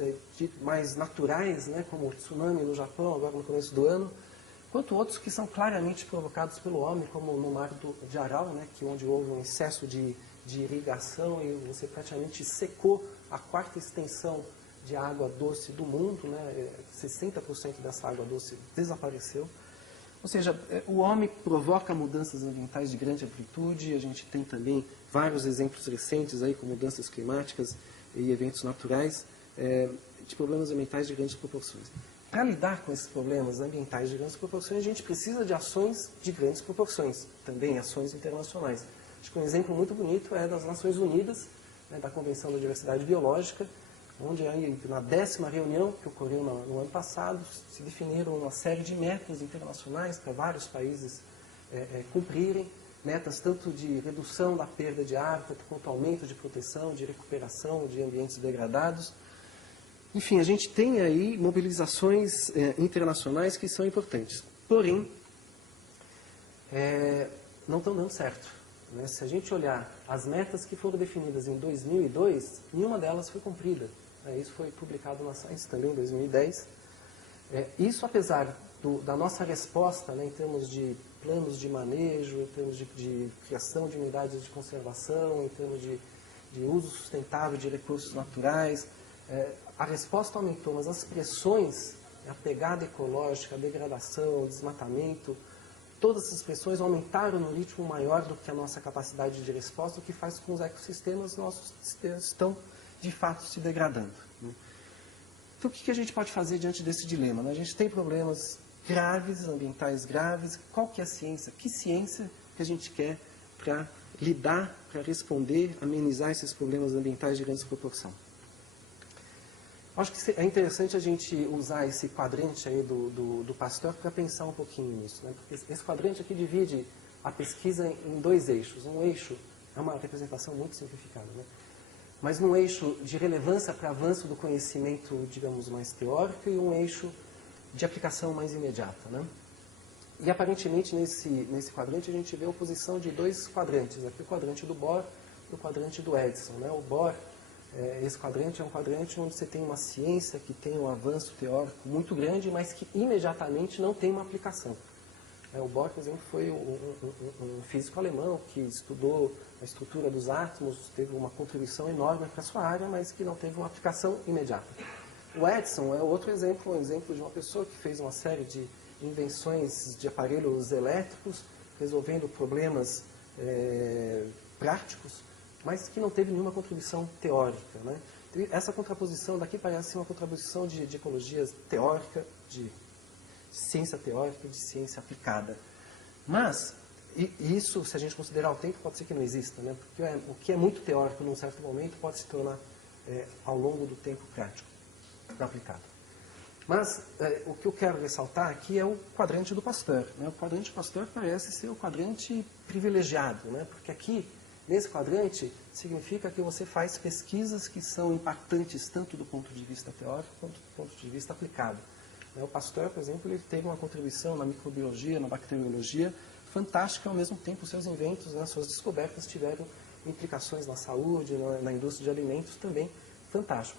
mais naturais, né, como o tsunami no Japão, agora no começo do ano, quanto outros que são claramente provocados pelo homem, como no mar de Aral, né, onde houve um excesso de irrigação e você praticamente secou a 4ª extensão de água doce do mundo, né, 60% dessa água doce desapareceu. Ou seja, o homem provoca mudanças ambientais de grande amplitude, a gente tem também vários exemplos recentes aí, com mudanças climáticas e eventos naturais, de problemas ambientais de grandes proporções. Para lidar com esses problemas ambientais de grandes proporções, a gente precisa de ações de grandes proporções, também ações internacionais. Acho que um exemplo muito bonito é das Nações Unidas, né, da Convenção da Diversidade Biológica, onde aí, na 10ª reunião, que ocorreu no ano passado, se definiram uma série de metas internacionais para vários países cumprirem, metas tanto de redução da perda de hábitat, quanto aumento de proteção, de recuperação de ambientes degradados. Enfim, a gente tem aí mobilizações internacionais que são importantes. Porém, não estão dando certo, né? Se a gente olhar as metas que foram definidas em 2002, nenhuma delas foi cumprida. Isso foi publicado na Science também em 2010. Isso apesar da nossa resposta, né, em termos de planos de manejo, em termos de criação de unidades de conservação, em termos de uso sustentável de recursos naturais, a resposta aumentou, mas as pressões, a pegada ecológica, a degradação, o desmatamento, todas essas pressões aumentaram no ritmo maior do que a nossa capacidade de resposta, o que faz com que os ecossistemas nossos estão, de fato, se degradando. Então, o que a gente pode fazer diante desse dilema? A gente tem problemas graves, ambientais graves. Qual que é a ciência? Que ciência que a gente quer para lidar, para responder, amenizar esses problemas ambientais de grande proporção? Acho que é interessante a gente usar esse quadrante aí do Pasteur para pensar um pouquinho nisso, né? Porque esse quadrante aqui divide a pesquisa em dois eixos. Um eixo é uma representação muito simplificada, né? Mas num eixo de relevância para avanço do conhecimento, digamos, mais teórico, e um eixo de aplicação mais imediata, né? E aparentemente nesse quadrante a gente vê a oposição de dois quadrantes. Aqui o quadrante do Bohr e o quadrante do Edison, né? O Bohr, esse quadrante é um quadrante onde você tem uma ciência que tem um avanço teórico muito grande, mas que imediatamente não tem uma aplicação. O Bohr, por exemplo, foi um físico alemão que estudou a estrutura dos átomos, teve uma contribuição enorme para a sua área, mas que não teve uma aplicação imediata. O Edison é outro exemplo, um exemplo de uma pessoa que fez uma série de invenções de aparelhos elétricos, resolvendo problemas práticos, mas que não teve nenhuma contribuição teórica, né? Essa contraposição daqui parece uma contraposição de ecologia teórica, de ciência teórica e de ciência aplicada. Mas, isso, se a gente considerar o tempo, pode ser que não exista, né? Porque o que é muito teórico num certo momento pode se tornar, ao longo do tempo, prático, aplicado. Mas, o que eu quero ressaltar aqui é o quadrante do Pasteur, né? O quadrante do Pasteur parece ser o quadrante privilegiado, né? Porque aqui, nesse quadrante, significa que você faz pesquisas que são impactantes tanto do ponto de vista teórico quanto do ponto de vista aplicado. O Pasteur, por exemplo, ele teve uma contribuição na microbiologia, na bacteriologia, fantástica. Ao mesmo tempo, seus inventos, né, suas descobertas tiveram implicações na saúde, na indústria de alimentos também fantástico.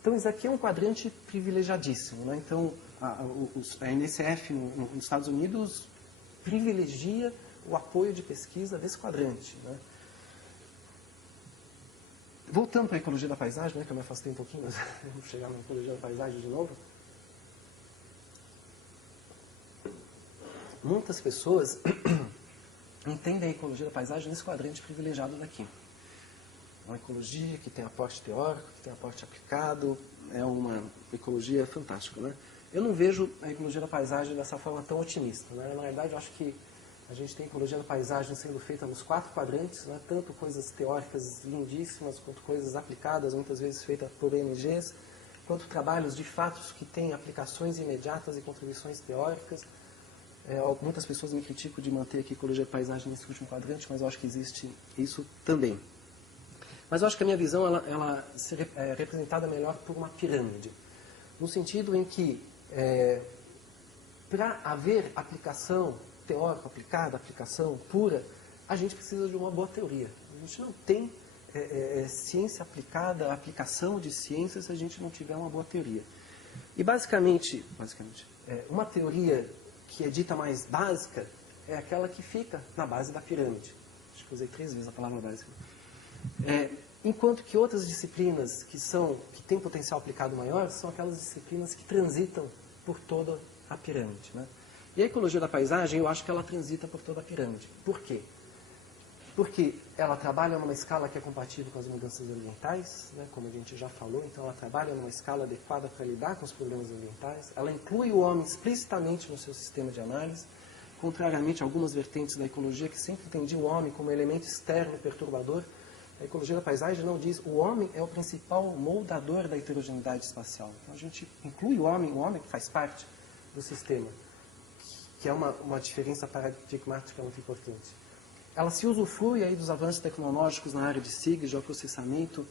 Então, isso aqui é um quadrante privilegiadíssimo, né? Então, a NSF nos Estados Unidos privilegia o apoio de pesquisa desse quadrante, né? Voltando para a ecologia da paisagem, né, que eu me afastei um pouquinho, mas vamos chegar na ecologia da paisagem de novo. Muitas pessoas entendem a ecologia da paisagem nesse quadrante privilegiado daqui. É uma ecologia que tem aporte teórico, que tem aporte aplicado, é uma ecologia fantástica, né? Eu não vejo a ecologia da paisagem dessa forma tão otimista, né? Na verdade, eu acho que a gente tem ecologia da paisagem sendo feita nos 4 quadrantes, né? Tanto coisas teóricas lindíssimas, quanto coisas aplicadas, muitas vezes feitas por ONGs, quanto trabalhos de fatos que têm aplicações imediatas e contribuições teóricas. Muitas pessoas me criticam de manter aqui a ecologia da paisagem nesse último quadrante, mas eu acho que existe isso também. Mas eu acho que a minha visão ela é representada melhor por uma pirâmide, no sentido em que, para haver aplicação teórica aplicada, aplicação pura, a gente precisa de uma boa teoria. A gente não tem ciência aplicada, aplicação de ciência, se a gente não tiver uma boa teoria. E basicamente uma teoria que é dita mais básica é aquela que fica na base da pirâmide. Acho que eu usei 3 vezes a palavra básica. Enquanto que outras disciplinas que têm potencial aplicado maior são aquelas disciplinas que transitam por toda a pirâmide, né? E a ecologia da paisagem, eu acho que ela transita por toda a pirâmide. Por quê? Porque ela trabalha numa escala que é compatível com as mudanças ambientais, né, como a gente já falou, então ela trabalha numa escala adequada para lidar com os problemas ambientais, ela inclui o homem explicitamente no seu sistema de análise, contrariamente a algumas vertentes da ecologia que sempre entendiam o homem como elemento externo perturbador, A ecologia da paisagem não diz o homem é o principal moldador da heterogeneidade espacial. Então a gente inclui o homem que faz parte do sistema, que é uma diferença paradigmática muito importante. Ela se usufrui aí dos avanços tecnológicos na área de SIG, geoprocessamento,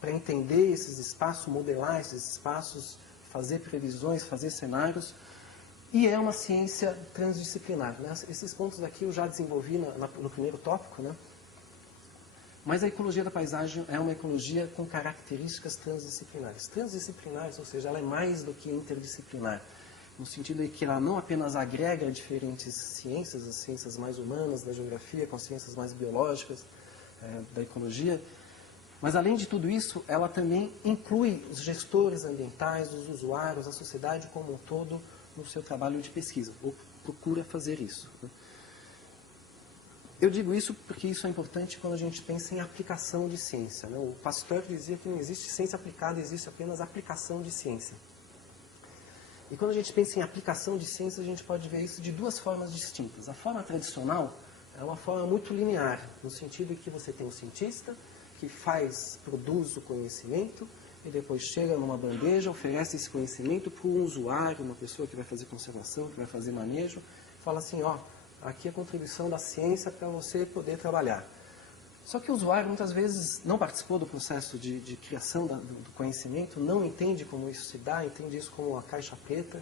para entender esses espaços, modelar esses espaços, fazer previsões, fazer cenários, e é uma ciência transdisciplinar, né? Esses pontos aqui eu já desenvolvi no primeiro tópico, né? Mas a ecologia da paisagem é uma ecologia com características transdisciplinares. Transdisciplinares, ou seja, ela é mais do que interdisciplinar, no sentido de que ela não apenas agrega diferentes ciências, as ciências mais humanas, da geografia, com as ciências mais biológicas, da ecologia, mas além de tudo isso, ela também inclui os gestores ambientais, os usuários, a sociedade como um todo no seu trabalho de pesquisa, ou procura fazer isso, né? Eu digo isso porque isso é importante quando a gente pensa em aplicação de ciência, né? O Pasteur dizia que não existe ciência aplicada, existe apenas aplicação de ciência. E quando a gente pensa em aplicação de ciência, a gente pode ver isso de duas formas distintas. A forma tradicional é uma forma muito linear, no sentido de que você tem um cientista que produz o conhecimento e depois chega numa bandeja, oferece esse conhecimento para o usuário, uma pessoa que vai fazer conservação, que vai fazer manejo, fala assim, ó, aqui é a contribuição da ciência para você poder trabalhar. Só que o usuário muitas vezes não participou do processo de criação do conhecimento, não entende como isso se dá, entende isso como uma caixa preta,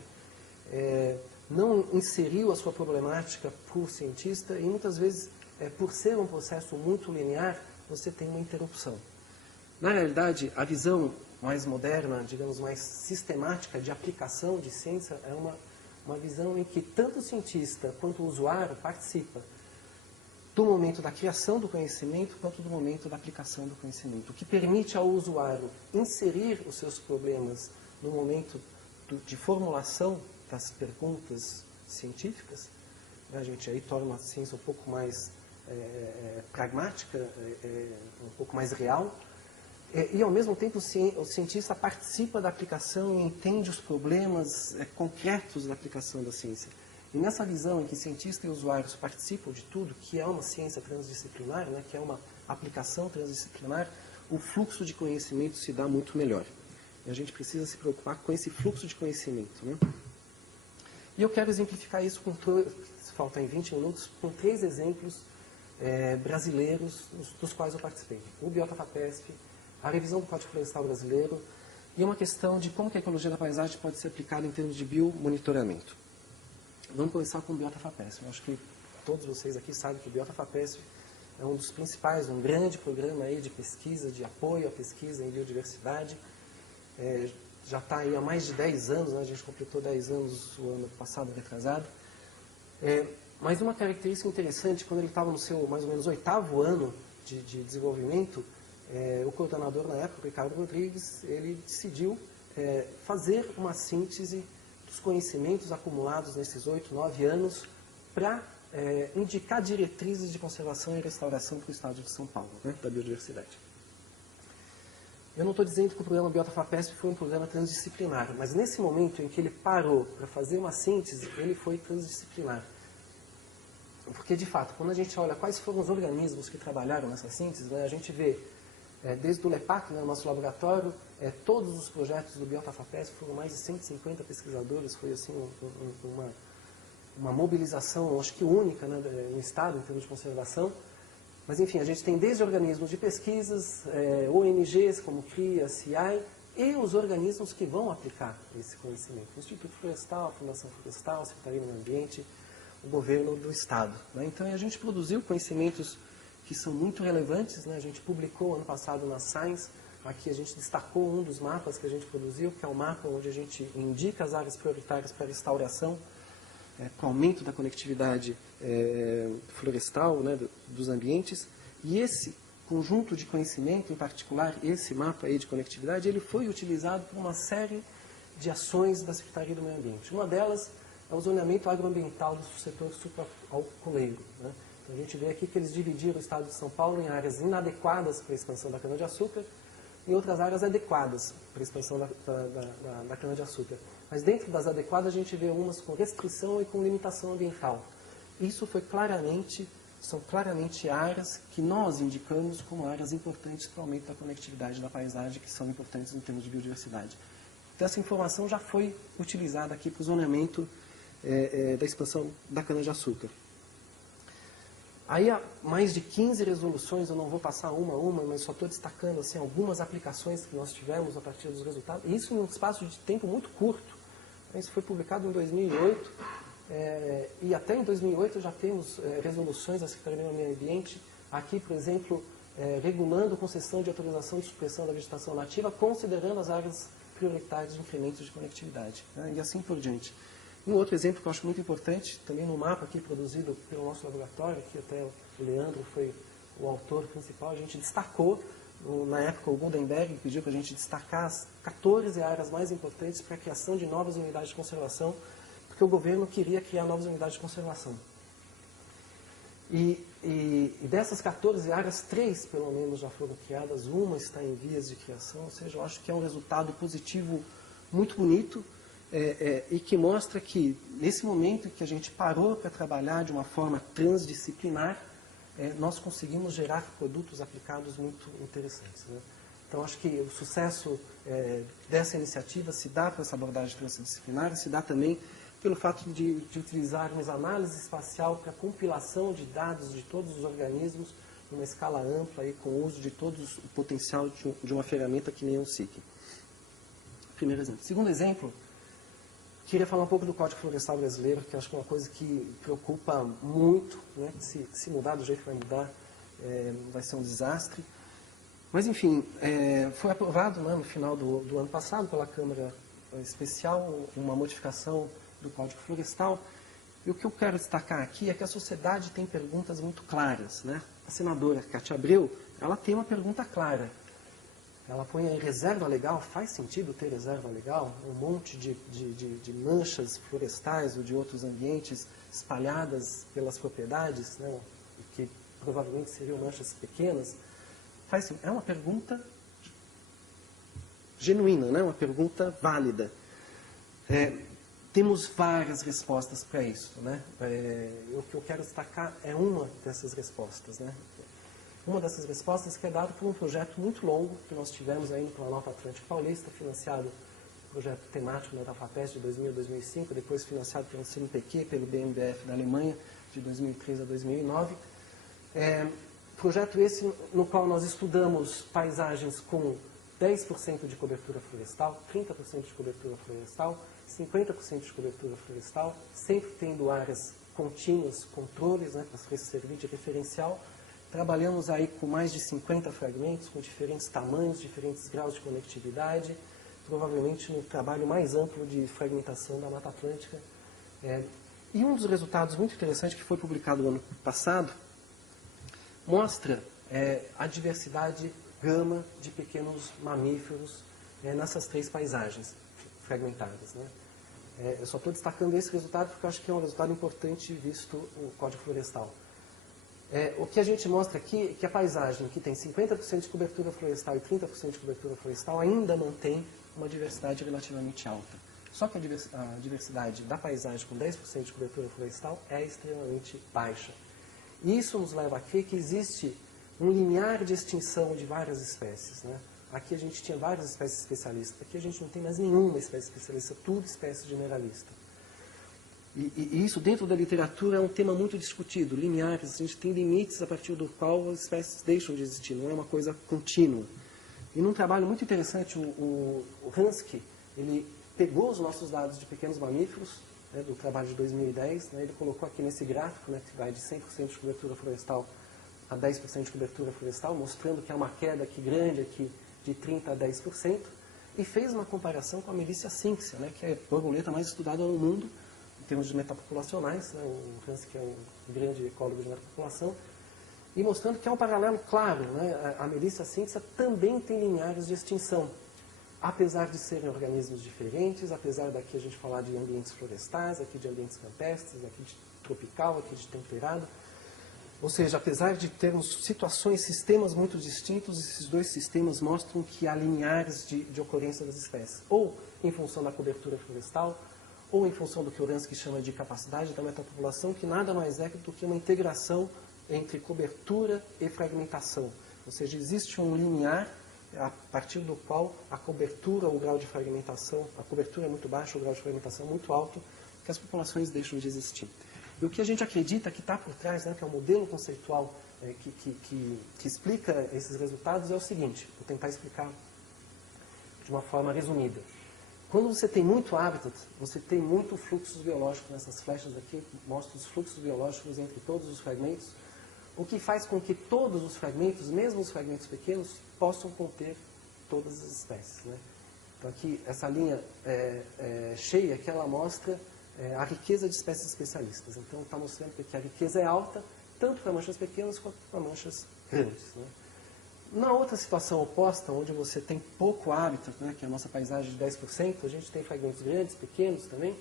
não inseriu a sua problemática para o cientista e muitas vezes, por ser um processo muito linear, você tem uma interrupção. Na realidade, a visão mais moderna, digamos, mais sistemática de aplicação de ciência é uma visão em que tanto o cientista quanto o usuário participa do momento da criação do conhecimento quanto do momento da aplicação do conhecimento, o que permite ao usuário inserir os seus problemas no momento de formulação das perguntas científicas. A gente aí torna a ciência um pouco mais pragmática, um pouco mais real, e ao mesmo tempo o cientista participa da aplicação e entende os problemas concretos da aplicação da ciência. E nessa visão em que cientista e usuários participam de tudo, que é uma ciência transdisciplinar, né, que é uma aplicação transdisciplinar, o fluxo de conhecimento se dá muito melhor. E a gente precisa se preocupar com esse fluxo de conhecimento, né? E eu quero exemplificar isso faltam 20 minutos, com 3 exemplos brasileiros dos quais eu participei. O Biota FAPESP, a revisão do Código Florestal Brasileiro e uma questão de como que a ecologia da paisagem pode ser aplicada em termos de biomonitoramento. Vamos começar com o Biota FAPESP. Eu acho que todos vocês aqui sabem que o Biota FAPESP é um dos principais, um grande programa aí de pesquisa, de apoio à pesquisa em biodiversidade. Já está aí há mais de 10 anos, né? A gente completou 10 anos o ano passado, retrasado. Mas uma característica interessante, quando ele estava no seu mais ou menos 8º ano de desenvolvimento, o coordenador na época, Ricardo Rodrigues, ele decidiu fazer uma síntese dos conhecimentos acumulados nesses 8, 9 anos para indicar diretrizes de conservação e restauração para o estado de São Paulo, né, da biodiversidade. Eu não estou dizendo que o programa Biota FAPESP foi um programa transdisciplinar, mas nesse momento em que ele parou para fazer uma síntese, ele foi transdisciplinar. Porque, de fato, quando a gente olha quais foram os organismos que trabalharam nessa síntese, né, a gente vê, desde o LEPAC, né, no nosso laboratório, todos os projetos do Biota FAPESP foram mais de 150 pesquisadores, foi assim uma mobilização, acho que única, né, no Estado, em termos de conservação. Mas, enfim, a gente tem desde organismos de pesquisas, ONGs como CRIA, CIAI, e os organismos que vão aplicar esse conhecimento. O Instituto Florestal, a Fundação Florestal, a Secretaria do Meio Ambiente, o governo do Estado, né? Então, a gente produziu conhecimentos que são muito relevantes, né? A gente publicou ano passado na Science, aqui a gente destacou um dos mapas que a gente produziu, que é o mapa onde a gente indica as áreas prioritárias para restauração, com aumento da conectividade florestal, né, dos ambientes. E esse conjunto de conhecimento, em particular esse mapa aí de conectividade, ele foi utilizado por uma série de ações da Secretaria do Meio Ambiente. Uma delas é o zoneamento agroambiental do setor supraalcooleiro, né? Então, a gente vê aqui que eles dividiram o estado de São Paulo em áreas inadequadas para a expansão da cana-de-açúcar e outras áreas adequadas para a expansão da cana-de-açúcar. Mas dentro das adequadas a gente vê umas com restrição e com limitação ambiental. Isso foi claramente são claramente áreas que nós indicamos como áreas importantes para o aumento da conectividade da paisagem, que são importantes em termos de biodiversidade. Então, essa informação já foi utilizada aqui para o zoneamento da expansão da cana-de-açúcar. Aí há mais de 15 resoluções, eu não vou passar uma a uma, mas só estou destacando assim, algumas aplicações que nós tivemos a partir dos resultados, e isso em um espaço de tempo muito curto. Isso foi publicado em 2008, e até em 2008 já temos resoluções da Secretaria do Meio Ambiente, aqui, por exemplo, regulando concessão de autorização de supressão da vegetação nativa, considerando as áreas prioritárias de incrementos de conectividade, né, e assim por diante. Um outro exemplo que eu acho muito importante, também no mapa aqui produzido pelo nosso laboratório, que até o Leandro foi o autor principal, a gente destacou, na época o Goldenberg pediu para a gente destacar as 14 áreas mais importantes para a criação de novas unidades de conservação, porque o governo queria criar novas unidades de conservação. E dessas 14 áreas, 3 pelo menos já foram criadas, uma está em vias de criação, ou seja, eu acho que é um resultado positivo muito bonito, e que mostra que, nesse momento em que a gente parou para trabalhar de uma forma transdisciplinar, nós conseguimos gerar produtos aplicados muito interessantes, né? Então, acho que o sucesso dessa iniciativa se dá por essa abordagem transdisciplinar, se dá também pelo fato de utilizarmos análise espacial para compilação de dados de todos os organismos numa escala ampla, e com o uso de todo o potencial de uma ferramenta que nem o SIC. Primeiro exemplo. Segundo exemplo, queria falar um pouco do Código Florestal Brasileiro, que acho que é uma coisa que preocupa muito, né? Se mudar do jeito que vai mudar, vai ser um desastre. Mas, enfim, foi aprovado, né, no final do ano passado pela Câmara Especial uma modificação do Código Florestal. E o que eu quero destacar aqui é que a sociedade tem perguntas muito claras, né? A senadora Cátia Abreu, ela tem uma pergunta clara. Ela põe aí reserva legal, faz sentido ter reserva legal? Um monte de manchas florestais ou de outros ambientes espalhadas pelas propriedades, né, que provavelmente seriam manchas pequenas. É uma pergunta genuína, né, uma pergunta válida. Temos várias respostas para isso, né? O que eu quero destacar é uma dessas respostas, né? Uma dessas respostas que é dada por um projeto muito longo que nós tivemos aí no Planalto Atlântico Paulista, financiado, projeto temático da FAPESP de 2000 a 2005, depois financiado pelo CNPq, pelo BMBF da Alemanha, de 2003 a 2009. Projeto esse no qual nós estudamos paisagens com 10% de cobertura florestal, 30% de cobertura florestal, 50% de cobertura florestal, sempre tendo áreas contínuas, controles, né, para servir de referencial. Trabalhamos aí com mais de 50 fragmentos, com diferentes tamanhos, diferentes graus de conectividade, provavelmente no trabalho mais amplo de fragmentação da Mata Atlântica. E um dos resultados muito interessantes que foi publicado no ano passado mostra a diversidade gama de pequenos mamíferos nessas 3 paisagens fragmentadas, né? Eu só estou destacando esse resultado porque eu acho que é um resultado importante visto o Código Florestal. O que a gente mostra aqui é que a paisagem que tem 50% de cobertura florestal e 30% de cobertura florestal ainda mantém uma diversidade relativamente alta. Só que a diversidade da paisagem com 10% de cobertura florestal é extremamente baixa. E isso nos leva a crer que existe um limiar de extinção de várias espécies, né? Aqui a gente tinha várias espécies especialistas, aqui a gente não tem mais nenhuma espécie especialista, tudo espécie generalista. E isso dentro da literatura é um tema muito discutido, limiares, a gente tem limites a partir do qual as espécies deixam de existir, não é uma coisa contínua. E num trabalho muito interessante, o Hansky, ele pegou os nossos dados de pequenos mamíferos, né, do trabalho de 2010, né, ele colocou aqui nesse gráfico, né, que vai de 100% de cobertura florestal a 10% de cobertura florestal, mostrando que há uma queda aqui grande aqui de 30% a 10%, e fez uma comparação com a Melicia cynxia, né, que é a borboleta mais estudada no mundo, em termos de metapopulacionais, né, o Hansky é um grande ecólogo de metapopulação, e mostrando que há um paralelo claro, né, a Melicia cynxia também tem limiares de extinção, apesar de serem organismos diferentes, apesar daqui a gente falar de ambientes florestais, aqui de ambientes campestres, aqui de tropical, aqui de temperado. Ou seja, apesar de termos situações, sistemas muito distintos, esses dois sistemas mostram que há limiares de ocorrência das espécies. Ou em função da cobertura florestal, ou em função do que o Hansky chama de capacidade da metapopulação, que nada mais é do que uma integração entre cobertura e fragmentação. Ou seja, existe um limiar a partir do qual a cobertura, o grau de fragmentação, a cobertura é muito baixa, o grau de fragmentação é muito alto, que as populações deixam de existir. E o que a gente acredita que está por trás, né, que é o modelo conceitual que explica esses resultados, é o seguinte, vou tentar explicar de uma forma resumida. Quando você tem muito habitat, você tem muito fluxos biológicos, nessas flechas aqui mostram os fluxos biológicos entre todos os fragmentos, o que faz com que todos os fragmentos, mesmo os fragmentos pequenos, possam conter todas as espécies, né? Então aqui, essa linha cheia que ela mostra a riqueza de espécies especialistas. Então está mostrando que a riqueza é alta, tanto para manchas pequenas quanto para manchas grandes, né? Na outra situação oposta, onde você tem pouco habitat, né, que é a nossa paisagem de 10%, a gente tem fragmentos grandes, pequenos também,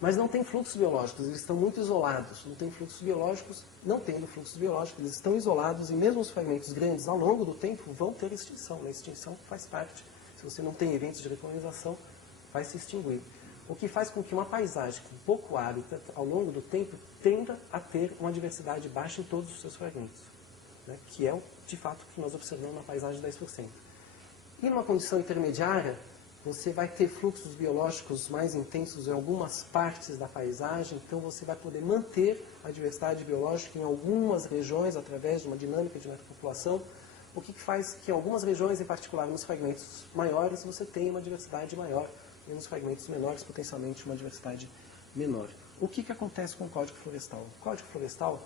mas não tem fluxos biológicos, eles estão muito isolados. Não tem fluxos biológicos, não tendo fluxos biológicos, eles estão isolados e mesmo os fragmentos grandes, ao longo do tempo, vão ter extinção. A extinção faz parte. Se você não tem eventos de recolonização, vai se extinguir. O que faz com que uma paisagem com pouco habitat, ao longo do tempo, tenda a ter uma diversidade baixa em todos os seus fragmentos, né, que é, de fato, o que nós observamos na paisagem de 10%. E numa condição intermediária, você vai ter fluxos biológicos mais intensos em algumas partes da paisagem, então você vai poder manter a diversidade biológica em algumas regiões através de uma dinâmica de metapopulação, o que faz que em algumas regiões, em particular nos fragmentos maiores, você tenha uma diversidade maior e nos fragmentos menores, potencialmente, uma diversidade menor. O que acontece com o Código Florestal? O Código Florestal,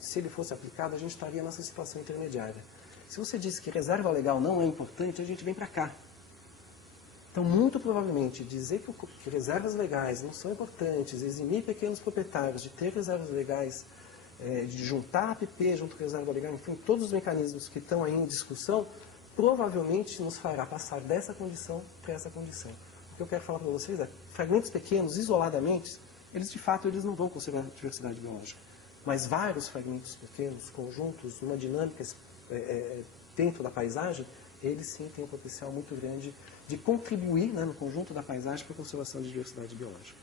se ele fosse aplicado, a gente estaria nessa situação intermediária. Se você disse que reserva legal não é importante, a gente vem para cá. Então, muito provavelmente, dizer que reservas legais não são importantes, eximir pequenos proprietários de ter reservas legais, de juntar APP junto com reserva legal, enfim, todos os mecanismos que estão aí em discussão, provavelmente nos fará passar dessa condição para essa condição. O que eu quero falar para vocês é, fragmentos pequenos, isoladamente, eles de fato eles não vão conservar a diversidade biológica. Mas vários fragmentos pequenos, conjuntos, uma dinâmica dentro da paisagem, eles sim têm um potencial muito grande de contribuir, né, no conjunto da paisagem para a conservação de diversidade biológica.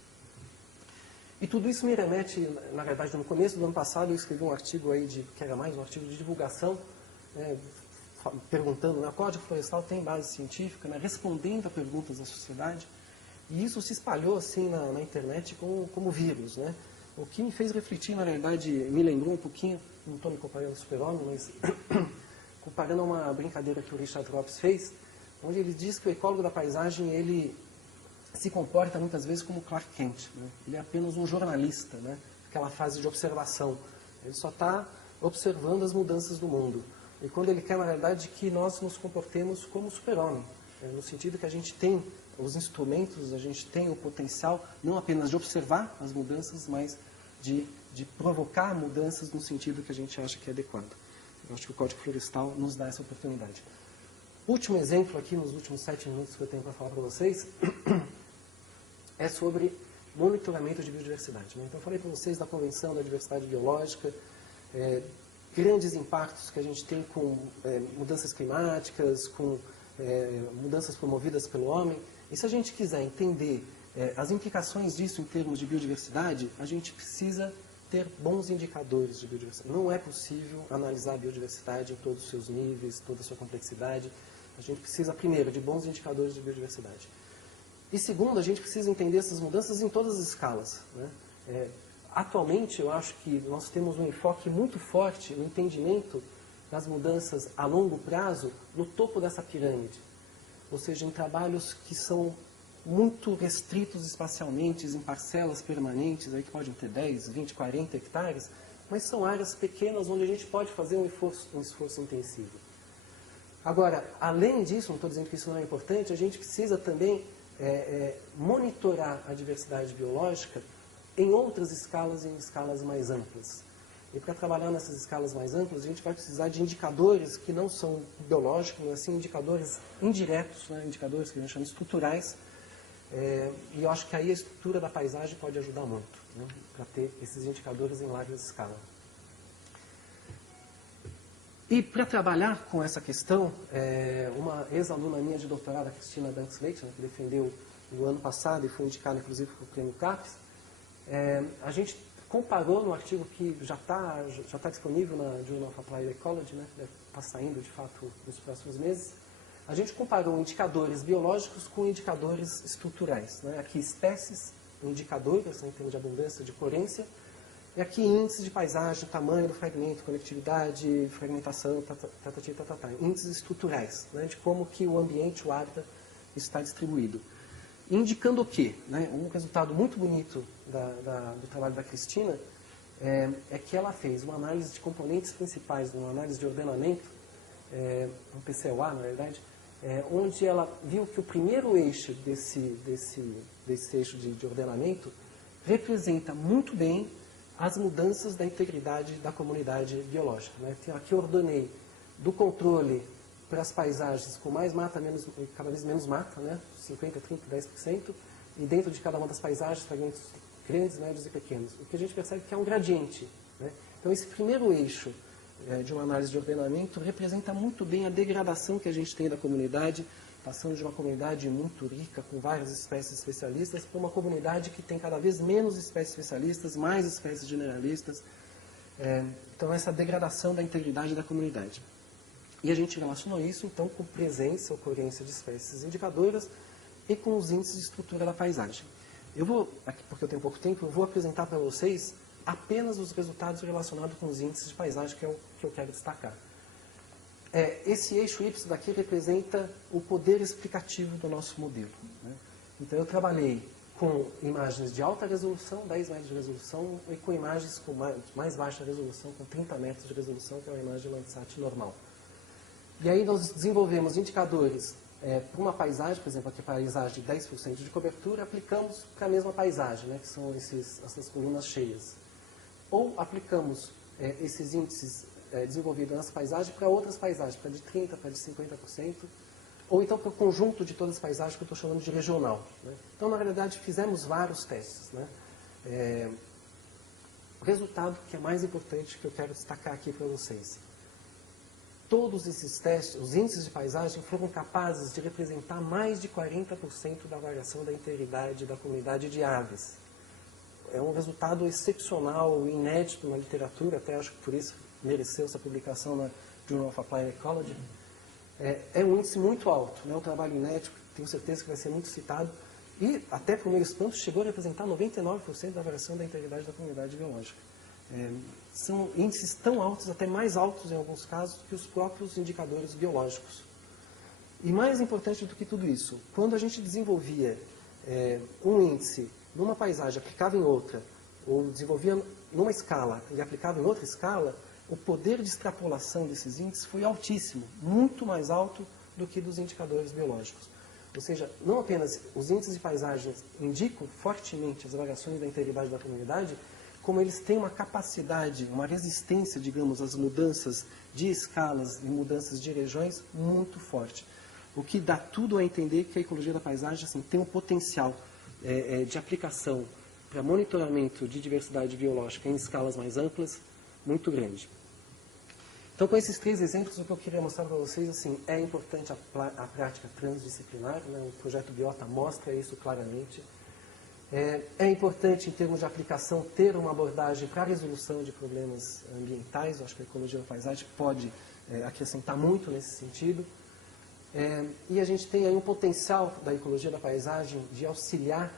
E tudo isso me remete, na verdade, no começo do ano passado eu escrevi um artigo aí, que era mais um artigo de divulgação, né, perguntando, né, o Código Florestal tem base científica, né, respondendo a perguntas da sociedade, e isso se espalhou assim na internet como vírus, né? O que me fez refletir, na verdade, me lembrou um pouquinho, não estou me comparando ao Super-Homem, mas comparando a uma brincadeira que o Richard Rops fez, onde ele diz que o ecólogo da paisagem, ele se comporta muitas vezes como Clark Kent, né? Ele é apenas um jornalista, né? Aquela fase de observação. Ele só está observando as mudanças do mundo. E quando ele quer, na verdade, que nós nos comportemos como Super-Homem, no sentido que a gente tem os instrumentos, a gente tem o potencial, não apenas de observar as mudanças, mas de provocar mudanças no sentido que a gente acha que é adequado. Eu acho que o Código Florestal nos dá essa oportunidade. Último exemplo aqui, nos últimos 7 minutos que eu tenho para falar para vocês, é sobre monitoramento de biodiversidade, né? Então, eu falei para vocês da Convenção da Diversidade Biológica, grandes impactos que a gente tem com mudanças climáticas, com mudanças promovidas pelo homem. E se a gente quiser entender as implicações disso em termos de biodiversidade, a gente precisa ter bons indicadores de biodiversidade. Não é possível analisar a biodiversidade em todos os seus níveis, toda a sua complexidade. A gente precisa, primeiro, de bons indicadores de biodiversidade. E segundo, a gente precisa entender essas mudanças em todas as escalas, né? Atualmente, eu acho que nós temos um enfoque muito forte no entendimento das mudanças a longo prazo no topo dessa pirâmide. Ou seja, em trabalhos que são muito restritos espacialmente, em parcelas permanentes, aí que podem ter 10, 20, 40 hectares, mas são áreas pequenas onde a gente pode fazer um esforço intensivo. Agora, além disso, não estou dizendo que isso não é importante, a gente precisa também monitorar a diversidade biológica em outras escalas e em escalas mais amplas. E para trabalhar nessas escalas mais amplas, a gente vai precisar de indicadores que não são biológicos, mas assim, indicadores indiretos, né? Indicadores que a gente chama estruturais. E eu acho que aí a estrutura da paisagem pode ajudar muito, né? Para ter esses indicadores em larga escala. E para trabalhar com essa questão, uma ex-aluna minha de doutorado, a Cristina Danks-Leite, né, que defendeu no ano passado e foi indicada inclusive para o prêmio CAPES, a gente comparou no artigo que já tá disponível na Journal of Applied Ecology, né, deve estar saindo de fato nos próximos meses. A gente comparou indicadores biológicos com indicadores estruturais, né? Aqui espécies indicadoras, né, em termos de abundância, de ocorrência, e aqui índices de paisagem, tamanho do fragmento, conectividade, fragmentação, índices estruturais, né, de como que o ambiente, o hábitat, está distribuído. Indicando o quê? Né? Um resultado muito bonito do trabalho da Cristina é que ela fez uma análise de componentes principais, uma análise de ordenamento, um PCOA, na verdade, onde ela viu que o primeiro eixo desse eixo de ordenamento representa muito bem as mudanças da integridade da comunidade biológica. Né? Então, aqui eu ordenei do controle para as paisagens com mais mata, cada vez menos mata, né? 50, 30, 10%, e dentro de cada uma das paisagens, fragmentos grandes, médios e pequenos. O que a gente percebe que é um gradiente. Né? Então, esse primeiro eixo de uma análise de ordenamento representa muito bem a degradação que a gente tem da comunidade, passando de uma comunidade muito rica, com várias espécies especialistas, para uma comunidade que tem cada vez menos espécies especialistas, mais espécies generalistas. Então, essa degradação da integridade da comunidade. E a gente relacionou isso, então, com presença, ocorrência de espécies indicadoras e com os índices de estrutura da paisagem. Eu vou, porque eu tenho pouco tempo, eu vou apresentar para vocês apenas os resultados relacionados com os índices de paisagem, que é o que eu quero destacar. Esse eixo Y daqui representa o poder explicativo do nosso modelo. Né? Então, eu trabalhei com imagens de alta resolução, 10 metros de resolução, e com imagens com mais baixa resolução, com 30 metros de resolução, que é uma imagem de Landsat normal. E aí nós desenvolvemos indicadores para uma paisagem, por exemplo, aqui a paisagem de 10% de cobertura, aplicamos para a mesma paisagem, né, que são essas colunas cheias. Ou aplicamos esses índices desenvolvidos nessa paisagem para outras paisagens, para de 30%, para de 50%, ou então para o conjunto de todas as paisagens que eu estou chamando de regional. Né? Então, na realidade, fizemos vários testes. Né? O resultado que é mais importante que eu quero destacar aqui para vocês. Todos esses testes, os índices de paisagem, foram capazes de representar mais de 40% da variação da integridade da comunidade de aves. É um resultado excepcional, inédito na literatura, até acho que por isso mereceu essa publicação na Journal of Applied Ecology. É um índice muito alto, né? Um trabalho inédito, tenho certeza que vai ser muito citado, e até por meu espanto chegou a representar 99% da variação da integridade da comunidade biológica. São índices tão altos, até mais altos em alguns casos, que os próprios indicadores biológicos. E mais importante do que tudo isso, quando a gente desenvolvia um índice numa paisagem, aplicava em outra, ou desenvolvia numa escala e aplicava em outra escala, o poder de extrapolação desses índices foi altíssimo, muito mais alto do que dos indicadores biológicos. Ou seja, não apenas os índices de paisagem indicam fortemente as variações da integridade da comunidade, como eles têm uma capacidade, uma resistência, digamos, às mudanças de escalas e mudanças de regiões muito forte. O que dá tudo a entender que a ecologia da paisagem assim, tem um potencial de aplicação para monitoramento de diversidade biológica em escalas mais amplas muito grande. Então, com esses 3 exemplos, o que eu queria mostrar para vocês, assim, é importante a prática transdisciplinar, né? O projeto Biota mostra isso claramente. É importante, em termos de aplicação, ter uma abordagem para a resolução de problemas ambientais. Eu acho que a ecologia da paisagem pode acrescentar muito nesse sentido. E a gente tem aí um potencial da ecologia da paisagem de auxiliar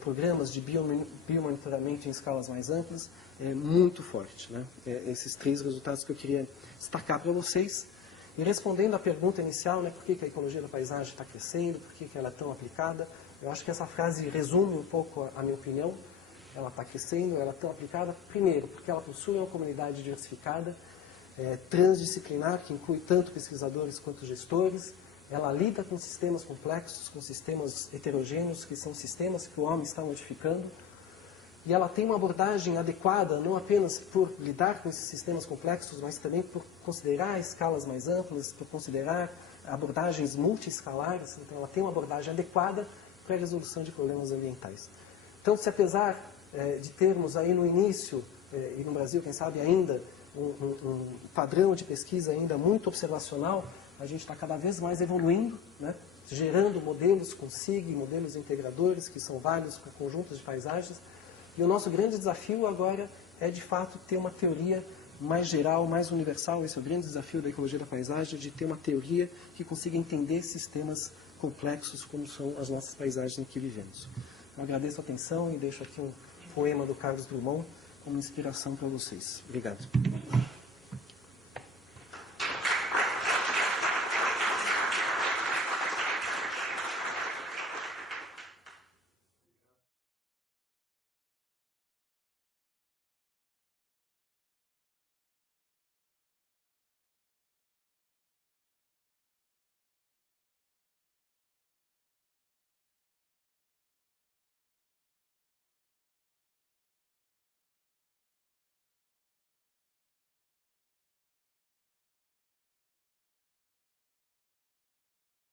programas de biomonitoramento em escalas mais amplas muito forte. Né? Esses 3 resultados que eu queria destacar para vocês. E respondendo à pergunta inicial, né, por que a ecologia da paisagem está crescendo, por que ela é tão aplicada, eu acho que essa frase resume um pouco a minha opinião. Ela está crescendo, ela é tão aplicada, primeiro, porque ela possui uma comunidade diversificada, transdisciplinar, que inclui tanto pesquisadores quanto gestores. Ela lida com sistemas complexos, com sistemas heterogêneos, que são sistemas que o homem está modificando. E ela tem uma abordagem adequada, não apenas por lidar com esses sistemas complexos, mas também por considerar escalas mais amplas, por considerar abordagens multiescalares. Então, ela tem uma abordagem adequada para a resolução de problemas ambientais. Então, se apesar de termos aí no início, e no Brasil, quem sabe ainda, um padrão de pesquisa ainda muito observacional, a gente está cada vez mais evoluindo, né? Gerando modelos com SIG, modelos integradores, que são vários com conjuntos de paisagens. E o nosso grande desafio agora é, de fato, ter uma teoria mais geral, mais universal. Esse é o grande desafio da ecologia da paisagem, de ter uma teoria que consiga entender sistemas complexos como são as nossas paisagens em que vivemos. Eu agradeço a atenção e deixo aqui um poema do Carlos Drummond como inspiração para vocês. Obrigado.